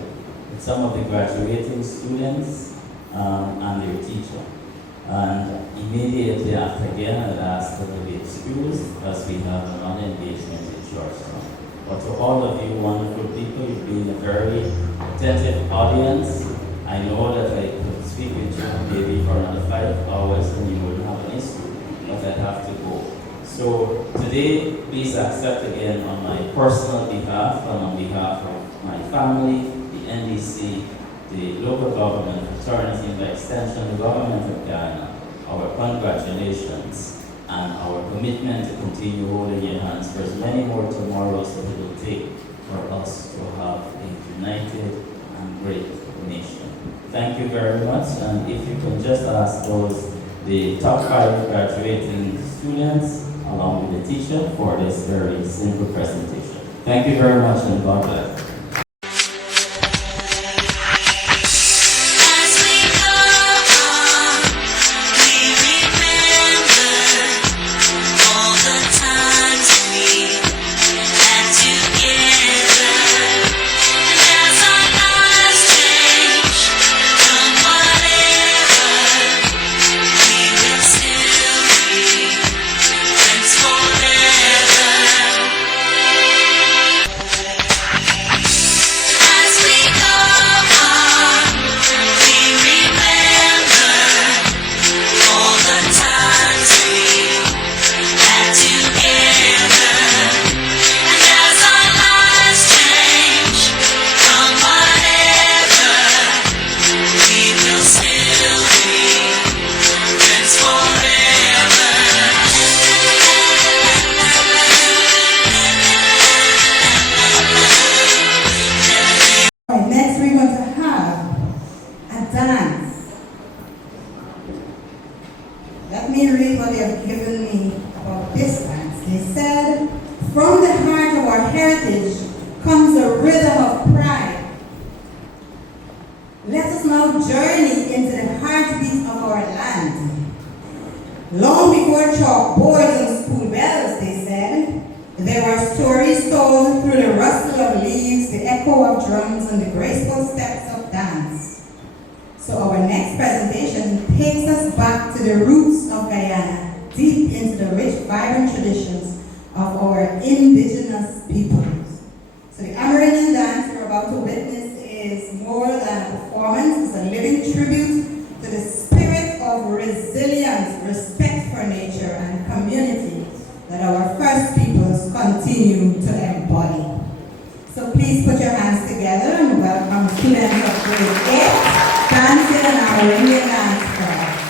with some of the graduating students and their teacher. And immediately after again, I'd ask that they be excused as we have another engagement in Georgetown. But to all of you wonderful people, you've been a very attentive audience. I know that I could speak with you maybe for another 5 hours and you wouldn't have an issue, but I'd have to go. So today, please accept again on my personal behalf and on behalf of my family, the NDC, the local government, fraternity, and by extension, the government of Guyana, our congratulations and our commitment to continue holding your hands for as many more tomorrows that it will take for us to have a united and great nation. Thank you very much, and if you can just ask the top 5 graduating students along with the teacher for this very simple presentation. Thank you very much, and God bless. From the heart of our heritage comes a rhythm of praise. let us now journey into the heartbeat of our land. Long before chalkboards and school bells, they said, there were stories told through the rustle of leaves, the echo of drums, and the graceful steps of dance. So our next presentation takes us back to the roots of Guyana, deep into the rich, vibrant traditions of our indigenous peoples. So the Amerindian dance we're about to witness is more than a performance, it's a living tribute to the spirit of resilience, respect for nature, and community that our first peoples continue to embody. So please put your hands together and welcome students of grade 8 dancing in our Indian dance class.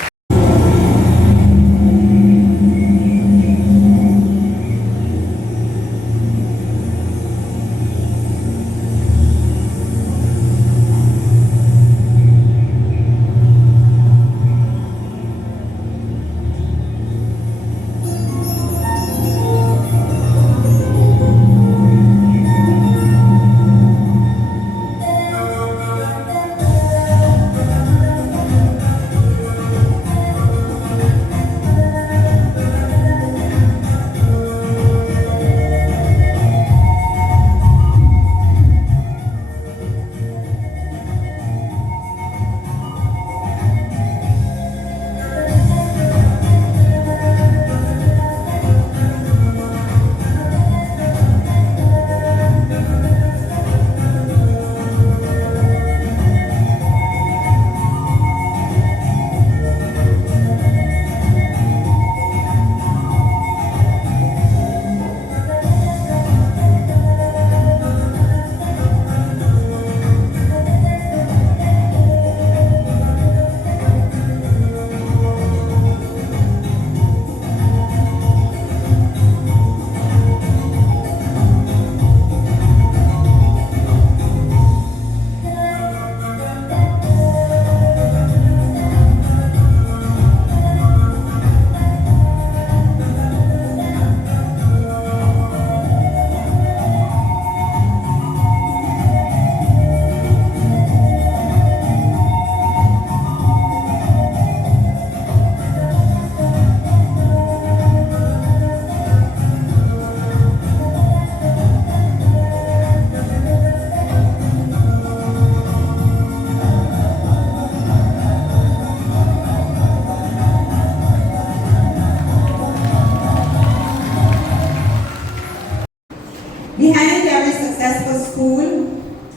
Behind every successful school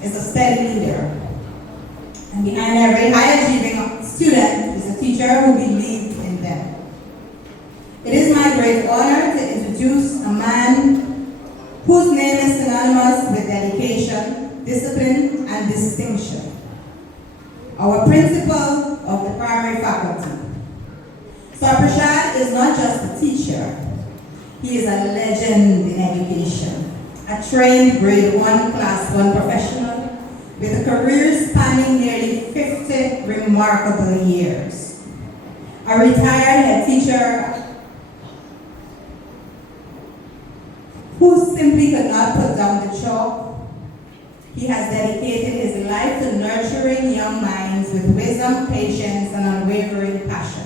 is a steady leader. And behind every high-achieving student is a teacher who believes in them. It is my great honor to introduce a man whose name is synonymous with dedication, discipline, and distinction. Our principal of the primary faculty. Sir Prashad is not just a teacher, he is a legend in education. A trained grade 1 class 1 professional with a career spanning nearly 50 remarkable years. A retired head teacher who simply could not put down the chalk. He has dedicated his life to nurturing young minds with wisdom, patience, and unwavering passion.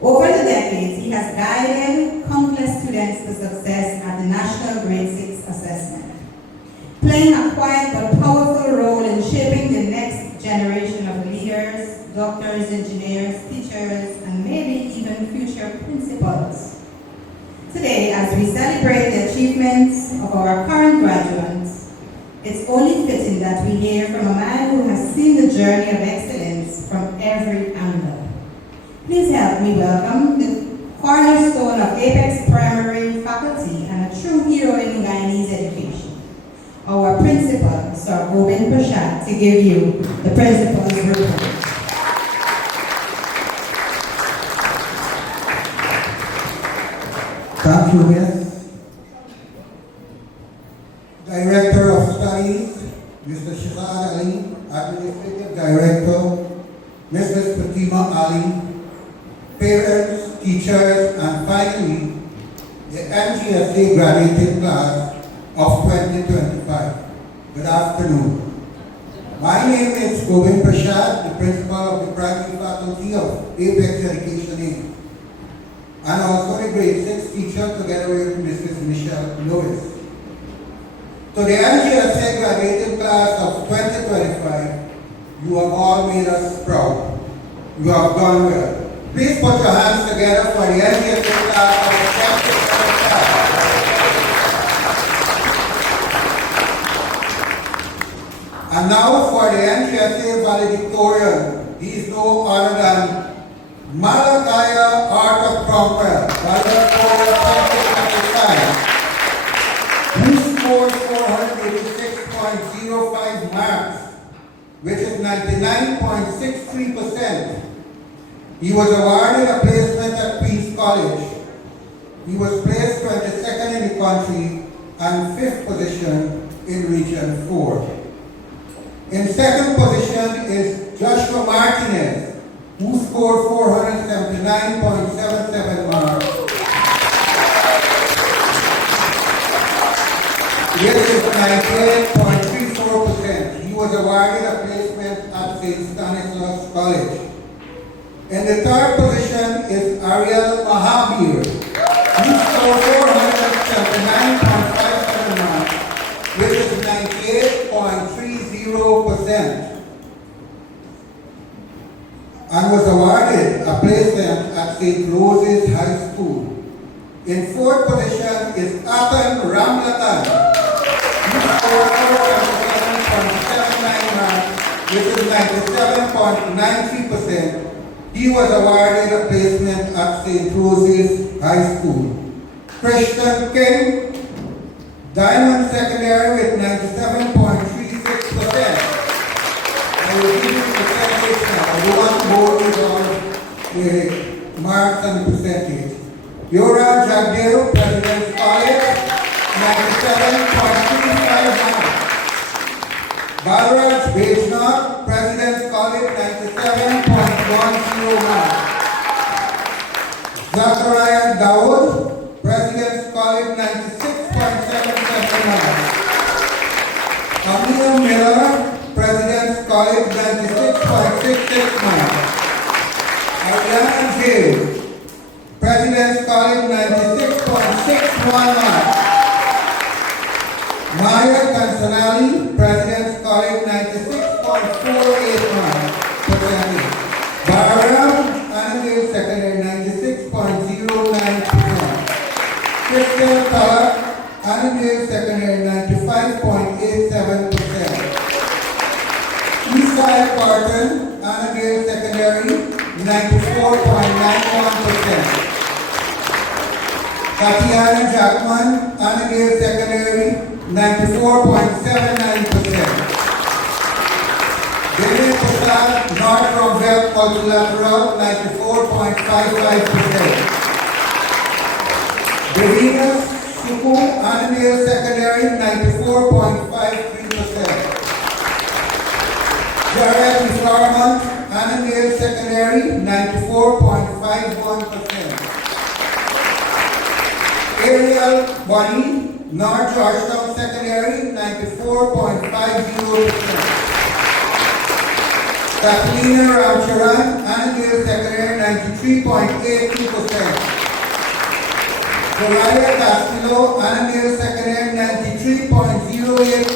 Over the decades, he has guided countless students to success at the National Grade 6 Assessment, playing a quiet but powerful role in shaping the next generation of leaders, doctors, engineers, teachers, and maybe even future principals. Today, as we celebrate the achievements of our current graduates, it's only fitting that we hear from a man who has seen the journey of excellence from every angle. Please help me welcome the cornerstone of Apex Primary faculty and a true hero in Guyanese education, our principal, Sir Gobind Prashad, to give you the principal's report. Thank you, Miss. Director of Studies, Mr. Shazad Ali, Administrative Director, Mrs. Fatima Ali, parents, teachers, and finally, the NGSA graduating class of 2025. Good afternoon. My name is Govind Prasad, the principal of the primary faculty of Apex Education Inc. And also a grade 6 teacher together with Mrs. Michelle Lewis. To the NGSA graduating class of 2025, you have all made us proud. You have done well. Please put your hands together for the NGSA class of 2025. And now for the NGSA Valedictorian. He is no other than Malkiah of Cromwell, Valedictorian 2025, who scored 486.05 marks, which is 99.63%. He was awarded a placement at Queen's College. He was placed 22nd in the country and 5th position in Region 4. In second position is Joshua Martinez, who scored 479.77 marks. This is 98.34%. He was awarded a placement at St. Stanislaus College. In the third position is Ariel Mahabir, who scored 479.57 marks, which is 98.30%, and was awarded a placement at St. Rose's High School. In fourth position is Atan Ramlatan, who scored 477.79 marks, which is 97.93%. He was awarded a placement at St. Rose's High School. Christian King, Diamond Secondary with 97.36%. I will give you the percentage now. I don't want to go with all the marks and the percentage. Yoram Jagdeo, President's College, 97.35 marks. Balraj Bejnath, President's College, 97.10 marks. Zachariah Dawood, President's College, 96.77 marks. Amir Miller, President's College, 96.66 marks. Ariana Jail, President's College, 96.61 marks. Maya Kansanali, President's College, 96.48 marks. Barbara Annandale Secondary, 96.09%. Christian Talak, Annandale Secondary, 95.87%. Ngsa Barton, Annandale Secondary, 94.91%. Tatiana Jackman, Annandale Secondary, 94.79%. David Prasad, North Cromwell Multilateral, 94.55%. Devina Suku, Annandale Secondary, 94.53%. Jared Farmont, Annandale Secondary, 94.51%. Ariel Bonnie, North Georgetown Secondary, 94.50%. Kathleen Ramcharan, Annandale Secondary, 93.82%. Soraya Castillo, Annandale Secondary, 93.08%.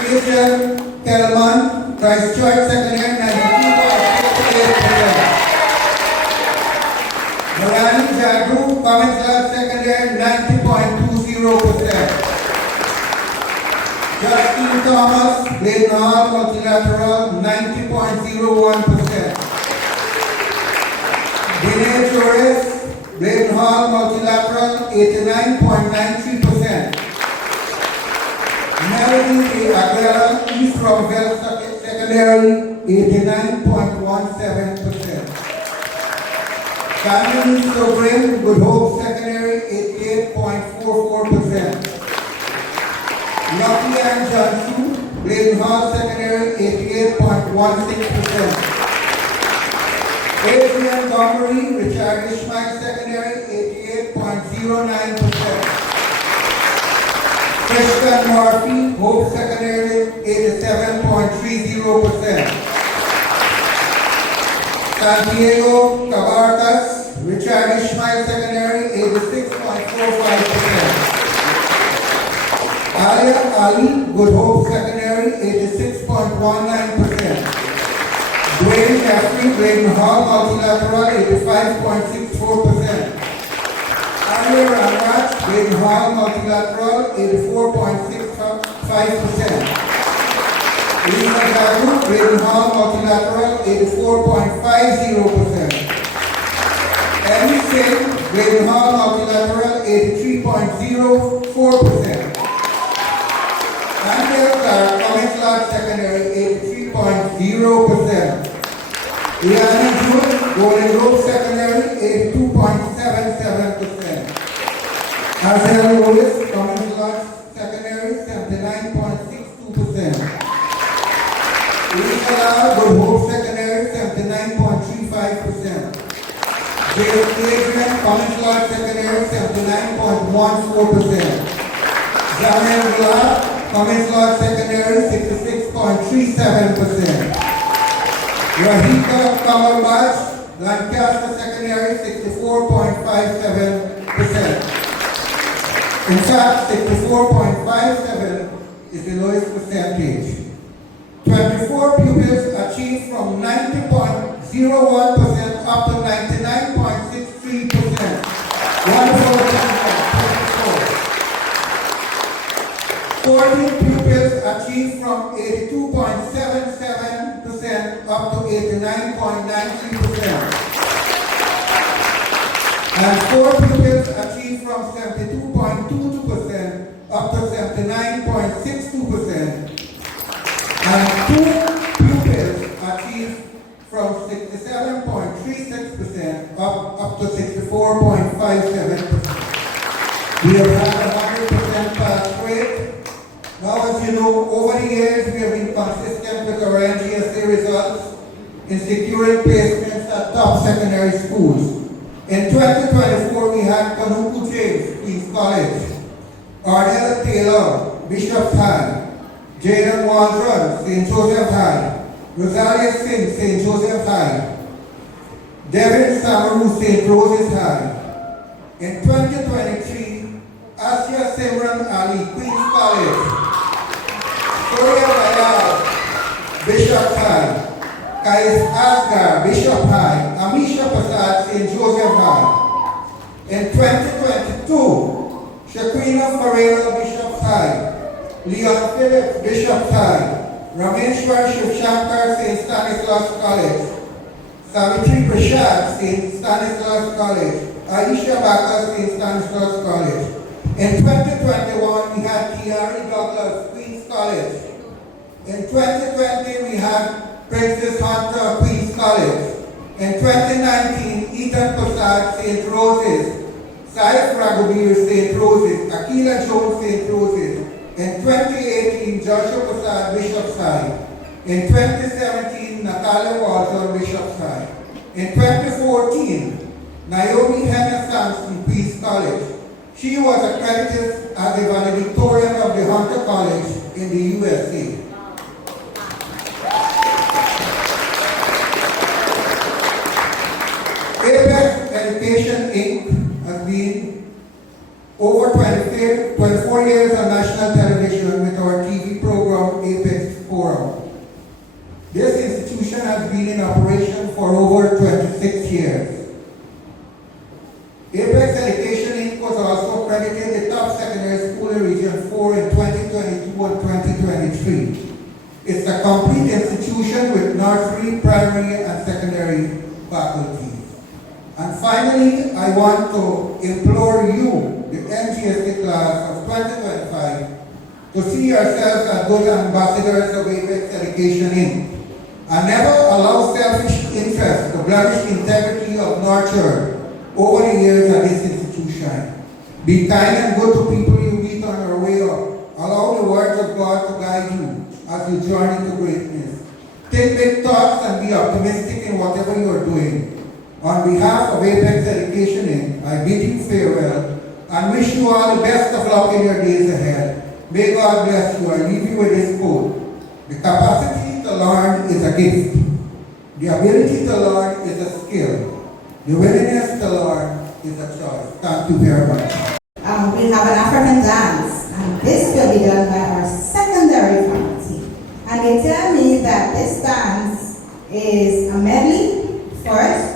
Christian Kelman, Christchurch Secondary, 92.68%. Morani Jagru, Commonwealth Secondary, 90.20%. Justin Thomas, Bladen Hall Multilateral, 90.01%. Vinay Torres, Bladen Hall Multilateral, 89.93%. Melody Aguilera, East Cromwell Secondary, 89.17%. Family Sovereign, Good Hope Secondary, 88.44%. Lucky and Johnson, Bladen Hall Secondary, 88.16%. Adrian Montgomery, Richard Ishmael Secondary, 88.09%. Christian Murphy, Hope Secondary, 87.30%. Santiago Cabarcas, Richard Ishmael Secondary, 86.45%. Alia Ali, Good Hope Secondary, 86.19%. Dwayne Jeffrey, Braden Hall, Multilateral, 85.64%. Alia Ramraj, Braden Hall, Multilateral, 84.65%. Lisa Garu, Braden Hall, Multilateral, 84.50%. Emmy Singh, Braden Hall, Multilateral, 83.04%. Angel Clark, Cummins Lodge Secondary, 83.0%. Liana June, Golden Grove Secondary, 82.77%. Hazel Lewis, Cummins Lodge Secondary, 79.62%. Lisa Lau, Good Hope Secondary, 79.35%. James Adrian, Cummins Lodge Secondary, 79.14%. Jamel Gula, Cummins Lodge Secondary, 66.37%. Rahika Kamalbach, Lancaster Secondary, 64.57%. In fact, 64.57 is the lowest percentage. 24 pupils achieved from 90.01% up to 99.63%. Wonderful achievement, 24. 14 pupils achieved from 82.77% up to 89.93%. And 4 pupils achieved from 72.22% up to 79.62%. And 2 pupils achieved from 67.36% up to 64.57%. We have had a 100% pass rate. Now, as you know, over the years we have been consistent with our NGSA results in securing placements at top secondary schools. In 2024, we had Kanuku James, Queen's College, Ardella Taylor, Bishop's High, Jaden Wandron, St. Joseph High, Rosalia Singh, St. Joseph High, Devin Samaru, St. Rose's High. In 2023, Asya Simran Ali, Queen's College, Surya Bayal, Bishop's High, Kais Asgar, Bishop High, Amisha Prasad, St. Joseph High. In 2022, Shaquina Ferreira, Bishop's High, Leon Phillips, Bishop's High, Rameshwar Shivshankar, St. Stanislaus College, Savitri Prashad, St. Stanislaus College, Aisha Baka, St. Stanislaus College. In 2021, we had Kiari Douglas, Queen's College. In 2020, we had Princess Hunter, Queen's College. In 2019, Ethan Prasad, St. Rose's, Saif Raghubir, St. Rose's, Akila Jones, St. Rose's. In 2018, Joshua Prasad, Bishop's High. In 2017, Natalia Walter, Bishop's High. In 2014, Naomi Hannah Sampson, Queen's College. She was accredited as the Valedictorian of the Hunter College in the USA. Apex Education Inc. has been over 24 years on national television with our TV program Apex Forum. This institution has been in operation for over 26 years. Apex Education Inc. was also accredited the top secondary school in Region 4 in 2022 and 2023. It's a complete institution with nursery, primary, and secondary faculties. And finally, I want to implore you, the NGSA class of 2025, to see yourselves as good ambassadors of Apex Education Inc. And never allow selfish interest to blemish the integrity of nurture over the years at this institution. Be kind and good to people you meet on your way up. Allow the words of God to guide you as you journey to greatness. Take big thoughts and be optimistic in whatever you are doing. On behalf of Apex Education Inc., I bid you farewell and wish you all the best of luck in your days ahead. May God bless you. I leave you with this quote. The capacity to learn is a gift. The ability to learn is a skill. The willingness to learn is a choice. Thank you very much. We have an African dance, and this will be done by our secondary faculty. And they tell me that this dance is a medley first.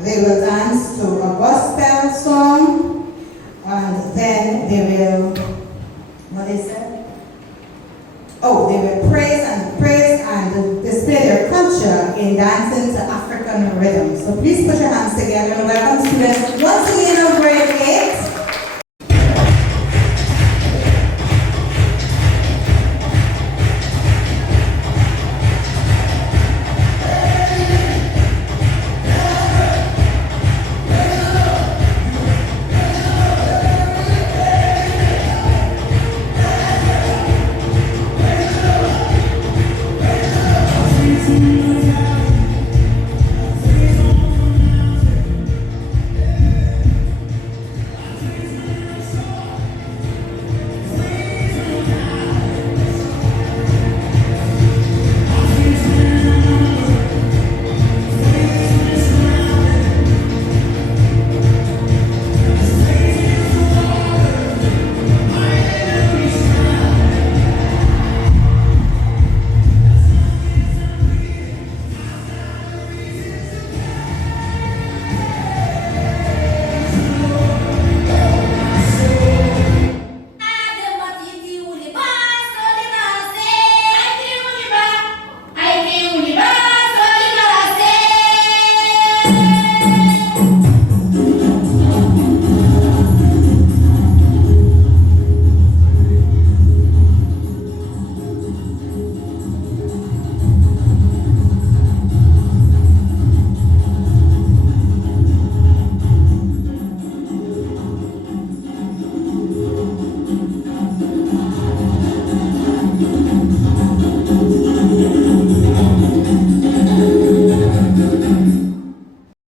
They will dance to a gospel song, and then they will, what they said? Oh, they will praise and display their culture in dancing to African rhythms. So please put your hands together and welcome students once again of grade 8.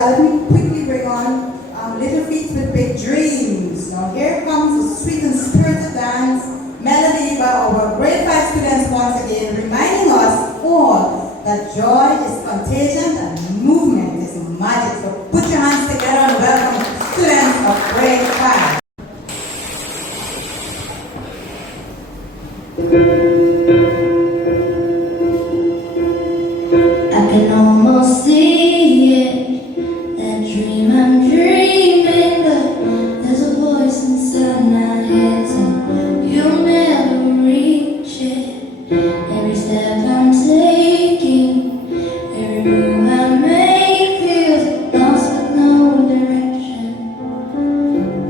Let me quickly bring on Little Feet with Big Dreams. Now here comes a sweet and spirited dance melody by our grade 5 students once again, reminding us all that joy is contagion and movement is magic. So put your hands together and welcome students of grade 5. I can almost see it, that dream I'm dreaming, but there's a voice inside my head saying you'll never reach it. Every step I'm taking, every move I make feels lost with no direction.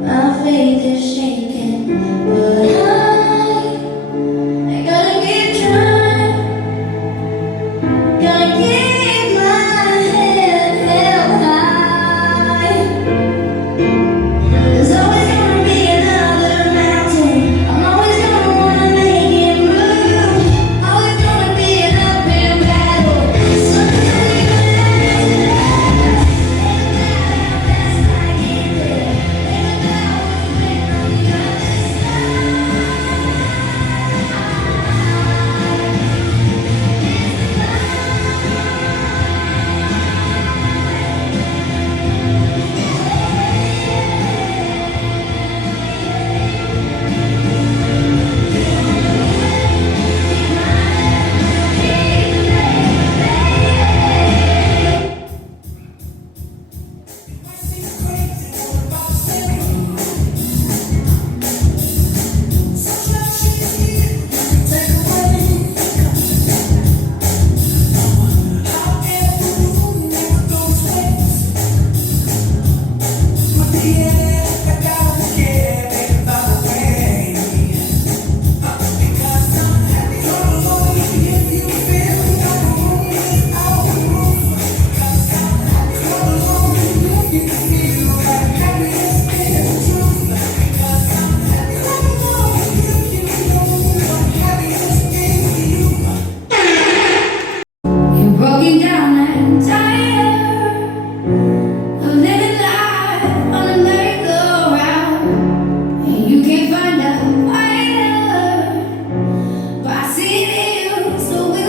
My faith is shaking, but I gotta keep trying. Gotta keep my head held high. There's always gonna be another mountain. I'm always gonna wanna make it move. Always gonna be an uphill battle. Sometimes you gotta have to best I can do. Ain't about what's written on the other side. You're broken down and tired of living life on a merry-go-round, and you can't find a fighter, but I see it in you, so we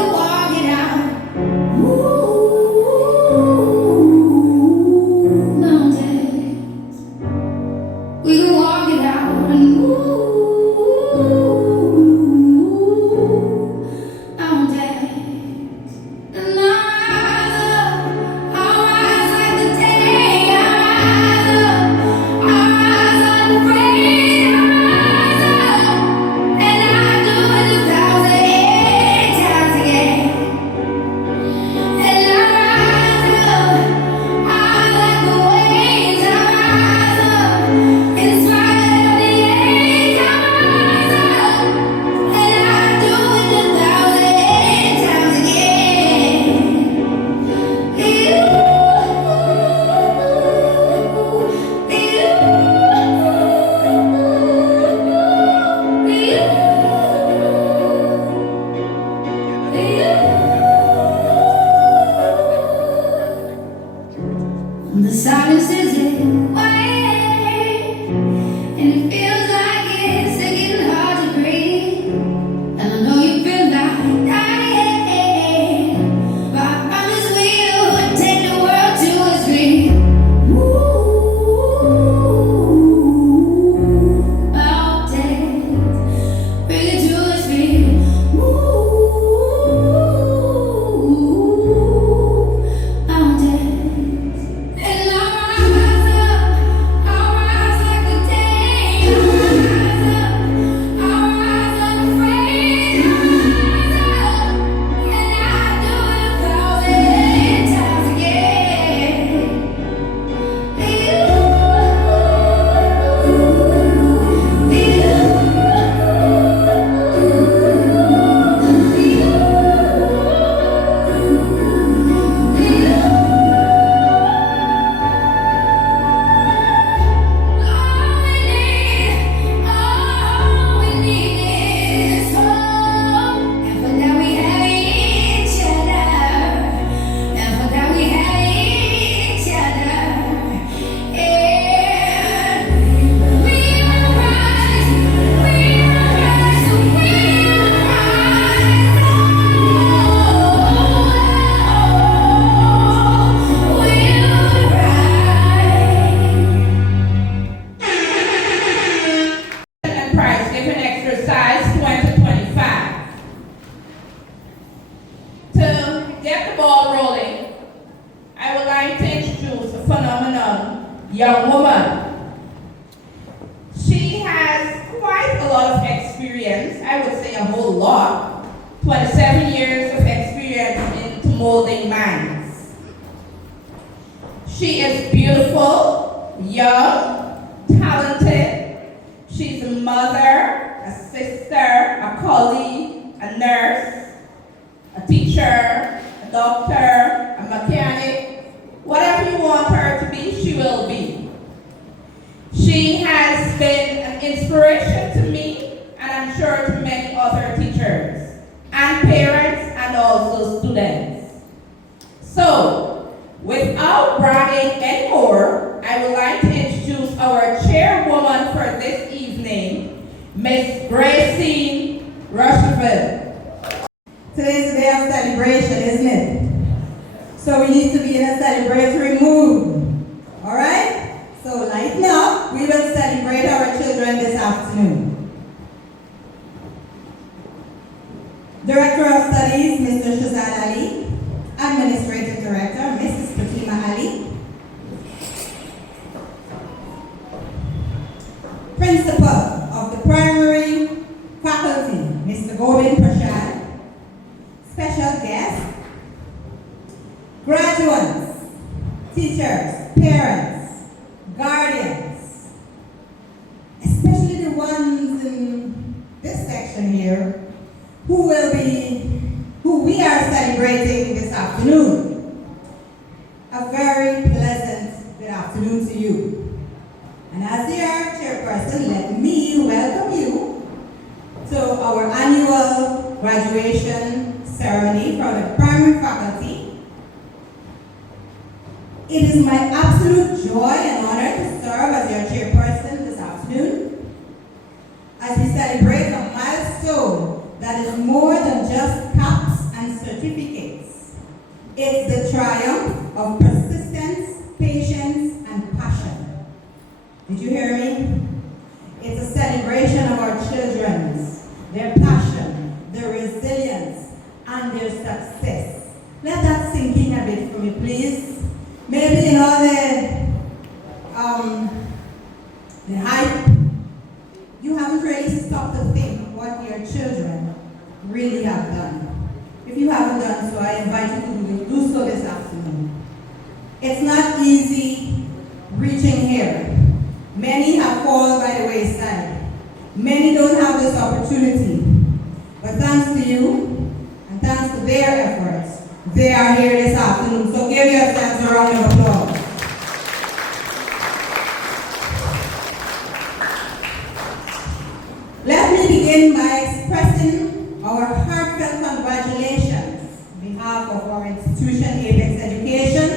ball rolling, I would like to introduce a phenomenal young woman. She has quite a lot of experience, I would say a whole lot, 27 years of experience in molding minds. She is beautiful, young, talented. She's a mother, a sister, a colleague, a nurse, a teacher, a doctor, a mechanic. Whatever you want her to be, she will be. She has been an inspiration to me, and I'm sure to many other teachers, and parents, and also students. So, without bragging anymore, I would like to introduce our chairwoman for this evening, Miss Gracie Rushville. Today's a day of celebration, isn't it? So we need to be in a celebratory mood. All right? So lighten up. We will celebrate our children this afternoon. Director of Studies, Mr. Shazad Ali. Administrative Director, Mrs. Fatima Ali. Principal of the Primary Faculty, Mr. Govind Prashad. Special guests, graduates, teachers, parents, guardians, especially the ones in this section here who we are celebrating this afternoon. A very pleasant good afternoon to you. And as your chairperson, let me welcome you to our annual graduation ceremony for the primary faculty. It is my absolute joy and honor to serve as your chairperson this afternoon as we celebrate a milestone that is more than just caps and certificates. It's the triumph of persistence, patience, and passion. Did you hear me? It's a celebration of our children's, their passion, their resilience, and their success. Let that sink in a bit for me, please. Maybe in all the hype, you haven't really stopped to think what your children really have done. If you haven't done so, I invite you to do so this afternoon. It's not easy reaching here. Many have fallen by the wayside. Many don't have this opportunity. But thanks to you, and thanks to their efforts, they are here this afternoon. So give yourselves a round of applause. Let me begin by expressing our heartfelt congratulations on behalf of our institution, Apex Education,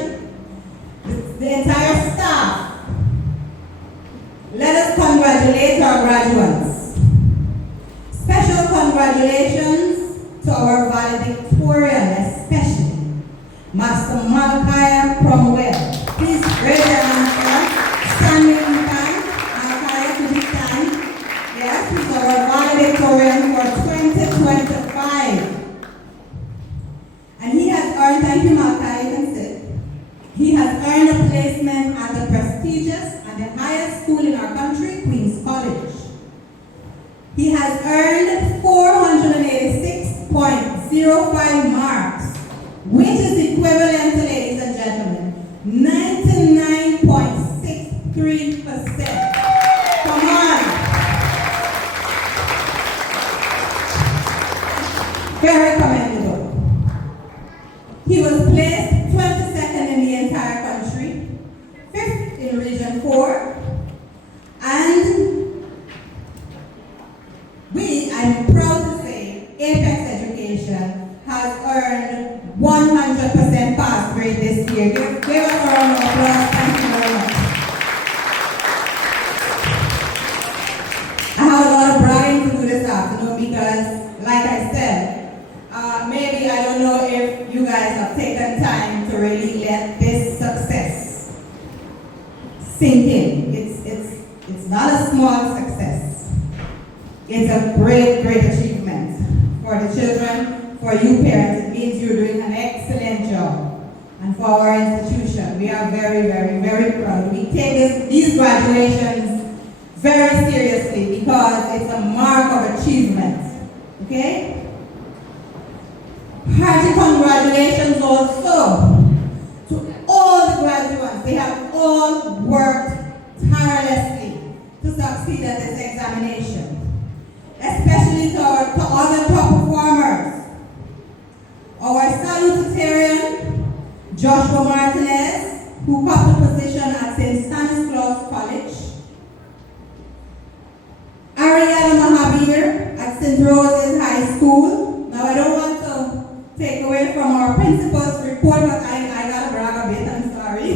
the entire staff. Let us congratulate our graduates. Special congratulations to our valedictorian, especially Master Malkiah Cromwell. Please raise your hands for standing time. Malkiah, could you stand? Yes, he's our valedictorian for 2025. And he has earned, thank you Malkiah, you can sit. He has earned a placement at the prestigious and the highest school in our country, Queen's College. He has earned 486.05 marks, which is equivalent to, ladies and gentlemen, 99.63%. Come on. Very commendable. He was placed 22nd in the entire country, 5th in Region 4, and I'm proud to say, Apex Education has earned 100% pass grade this year. Give us a round of applause. Thank you very much. I have a lot of bragging to do this afternoon because, like I said, maybe I don't know if you guys have taken time to really let this success sink in. It's not a small success. It's a great, achievement for the children, for you parents. It means you're doing an excellent job. and for our institution. We are very, very, very proud. We take these graduations very seriously because it's a mark of achievement. Okay? Hearty congratulations also to all the graduates. They have all worked tirelessly to succeed at this examination, especially to other top performers. Our salutatorian, Joshua Martinez, who got the position at St. Stanislaus College. Ariella Mahabir at St. Rose's High School. Now I don't want to take away from our principal's report, but I gotta brag a bit, I'm sorry.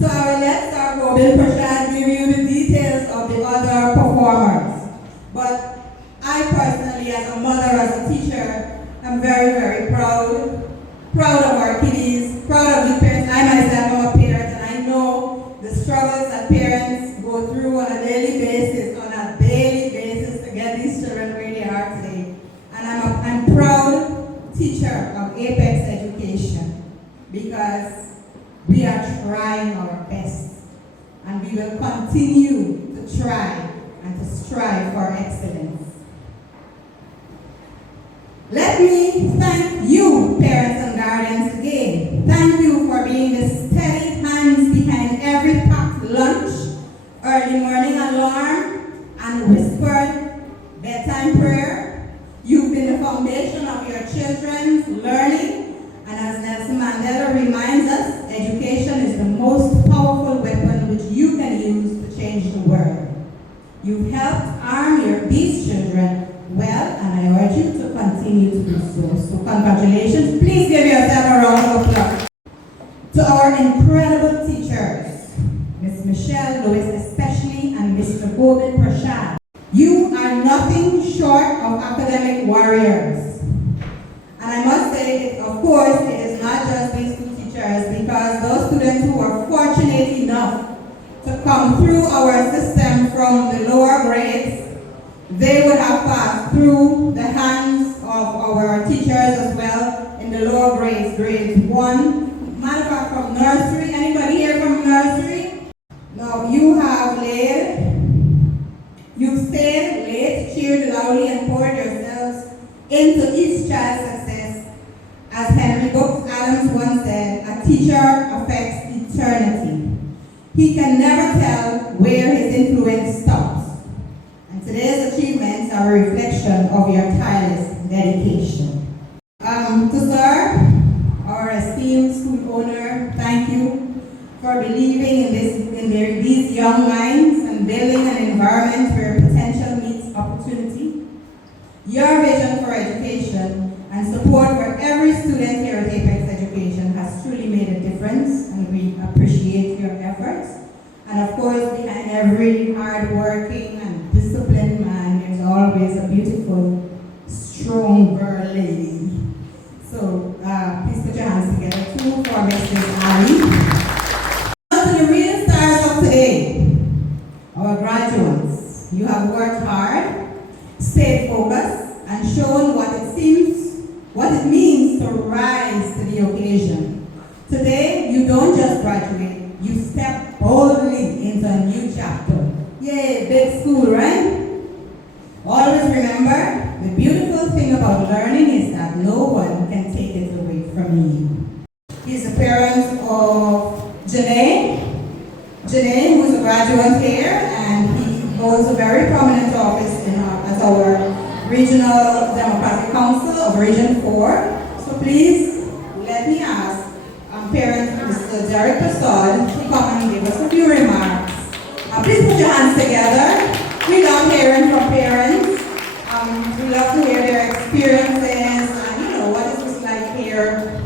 So I will let Sir Gobin Prashad give you the details of the other performers. But I personally, as a mother, as a teacher, I'm very, very proud of our kiddies, proud of the parents. I myself am a parent, and I know the struggles that parents go through on a daily basis to get these children where they are today. And I'm a proud teacher of Apex Education because we are trying our best, and we will continue to try and to strive for excellence. Let me thank you, parents and guardians, again. Thank you for being the steady hands behind every packed lunch, early morning alarm, and whispered bedtime prayer. You've been the foundation of your children's learning, and as Nelson Mandela reminds us, education is the most powerful weapon which you can use to change the world. You've helped arm these children well, and I urge you to continue to do so. So congratulations. Please give yourself a round of applause. To our incredible teachers, Ms. Michelle Lewis especially, and Mr. Gobin Prashad. You are nothing short of academic warriors. And I must say, of course, it is not just these two teachers, because those students who are fortunate enough to come through our system from the lower grades, they would have passed through the hands of our teachers as well in the lower grades, grades 1. Matter of fact, from nursery, anybody here from nursery? Now you've stayed late, cheered loudly, and poured yourselves into each child's success. As Henry Brooks Adams once said, a teacher affects eternity. He can never tell where his influence stops. And today's achievements are a reflection of your tireless dedication. To Sir, our esteemed school owner, thank you for believing in these young minds and building an environment where potential meets opportunity. Your vision for education and support for every student here at Apex Education has truly made a difference, and we appreciate your efforts. And of course, behind every hard-working and disciplined man, there's always a beautiful, strong girl lady. So please put your hands together too for Mrs. Ali. Now to the real stars of today, our graduates. You have worked hard, stayed focused, and shown what it means to rise to the occasion. Today, you don't just graduate, you step boldly into a new chapter. Yay, big school, right? Always remember, the beautiful thing about learning is that no one can take it away from you. He's the parent of Janae, who is a graduate here, and he holds a very prominent office as our Regional Democratic Council of Region 4. So please, let me ask parent Mr. Derek Prasad to come and give us a few remarks. Please put your hands together. We love hearing from parents. We love to hear their experiences and what is this like here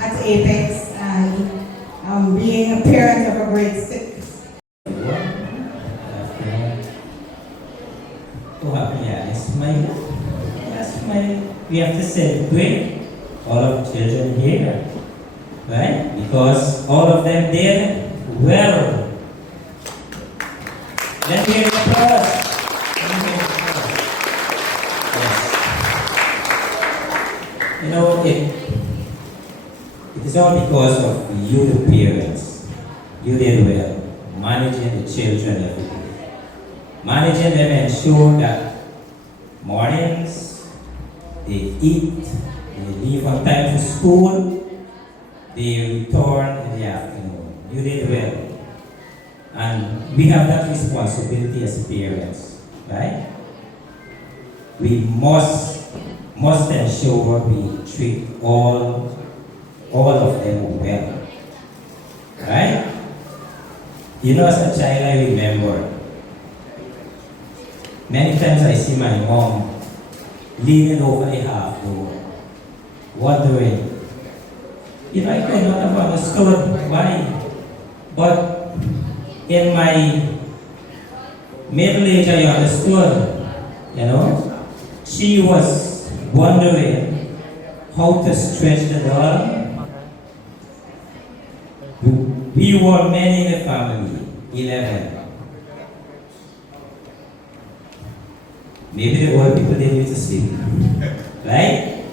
at Apex and being a parent of a grade 6. We have to celebrate all of the children here, right? Because all of them did well. Let's hear the applause. Yes. It is all because of you, the parents. You did well, managing the children every day. Managing them ensure that mornings, they eat, they leave on time for school, they return in the afternoon. You did well. And we have that responsibility as parents, right? We must ensure we treat all of them well, right? You know, as a child, I remember many times I see my mom leaning over the half door, wondering, I could not have understood why, but in my middle age I understood, she was wondering how to stretch the dollar. We were many in the family, 11. Maybe the old people didn't need to sleep, right?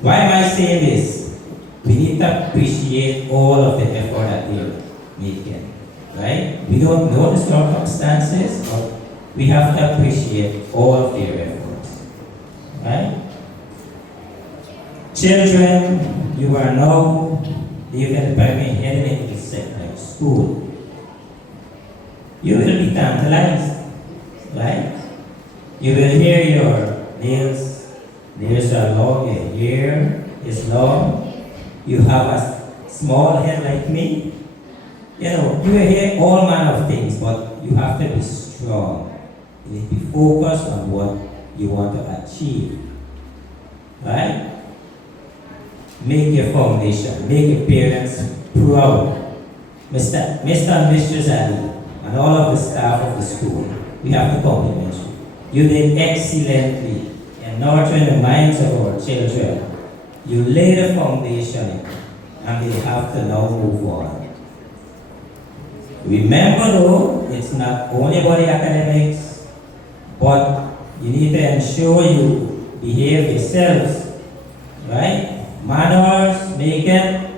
Why am I saying this? We need to appreciate all of the effort that they're making, right? We don't know the circumstances, but we have to appreciate all of their efforts, right? Children, you are now even primary heading into the secondary school. You will be tantalized, right? You will hear your nails are long, your hair is long. You have a small head like me. You will hear all manner of things, but you have to be strong. You need to be focused on what you want to achieve, right? Make your foundation, make your parents proud. Mr. and Mrs. Ali, and all of the staff of the school, we have to compliment you. You did excellently in nurturing the minds of our children. You lay the foundation and they have to now move on. Remember though, it's not only about the academics, but you need to ensure you behave yourselves, right? Manners make it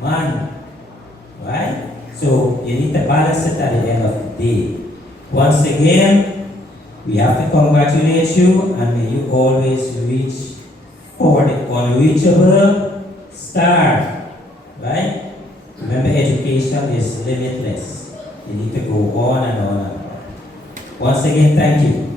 man, right? So you need to balance it at the end of the day. Once again, we have to congratulate you and may you always reach for the unreachable star, right? Remember, education is limitless. You need to go on and on and on. Once again, thank you.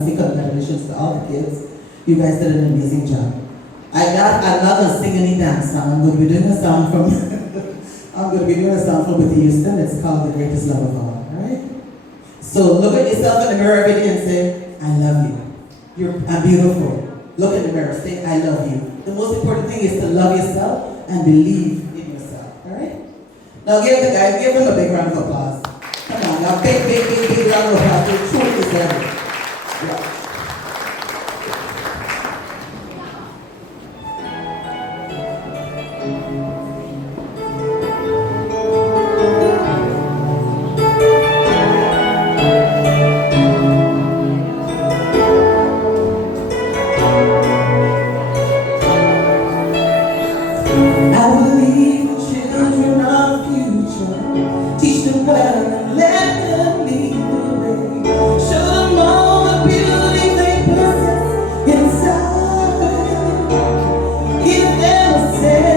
Congratulations to all the kids. You guys did an amazing job. I love a sing and dance song. I'm going to be doing a song from Whitney Houston. It's called The Greatest Love of All. Alright? So look at yourself in the mirror every day and say, I love you. You're beautiful. Look in the mirror, say, I love you. The most important thing is to love yourself and believe in yourself. Alright? Now give them a big round of applause. Come on, now big round of applause. They truly deserve it. Yeah. Say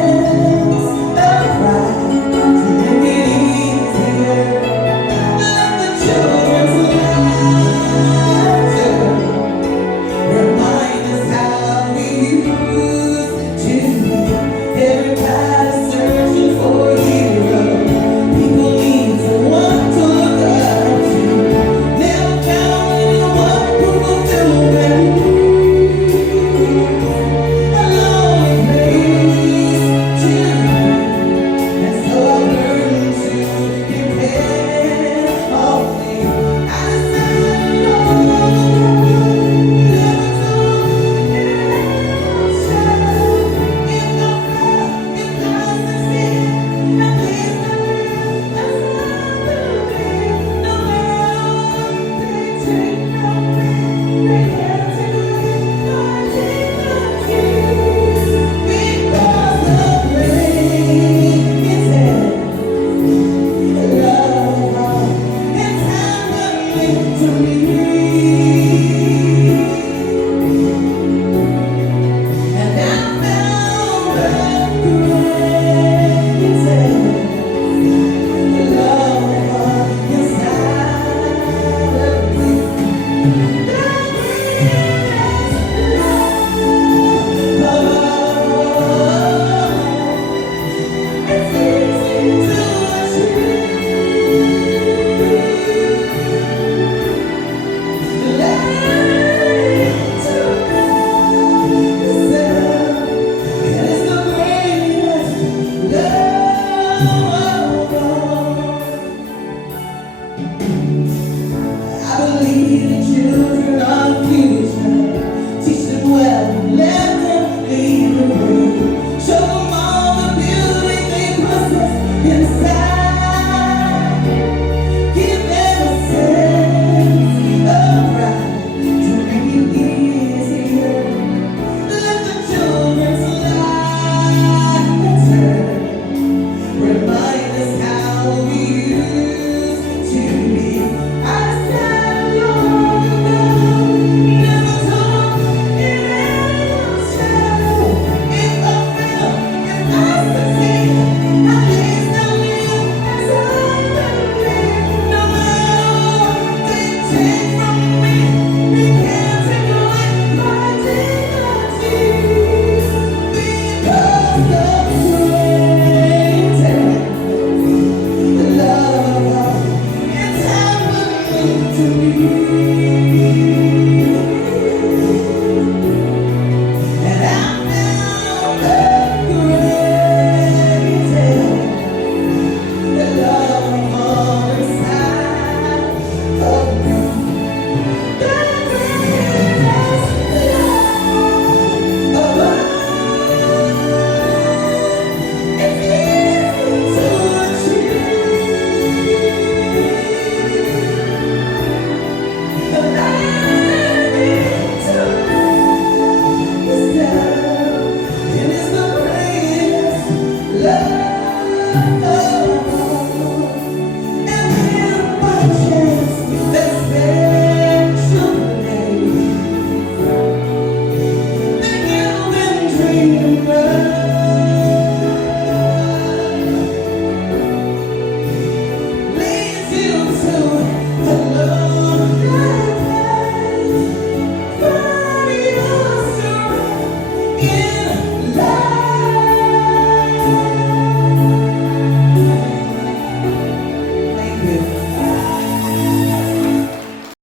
love.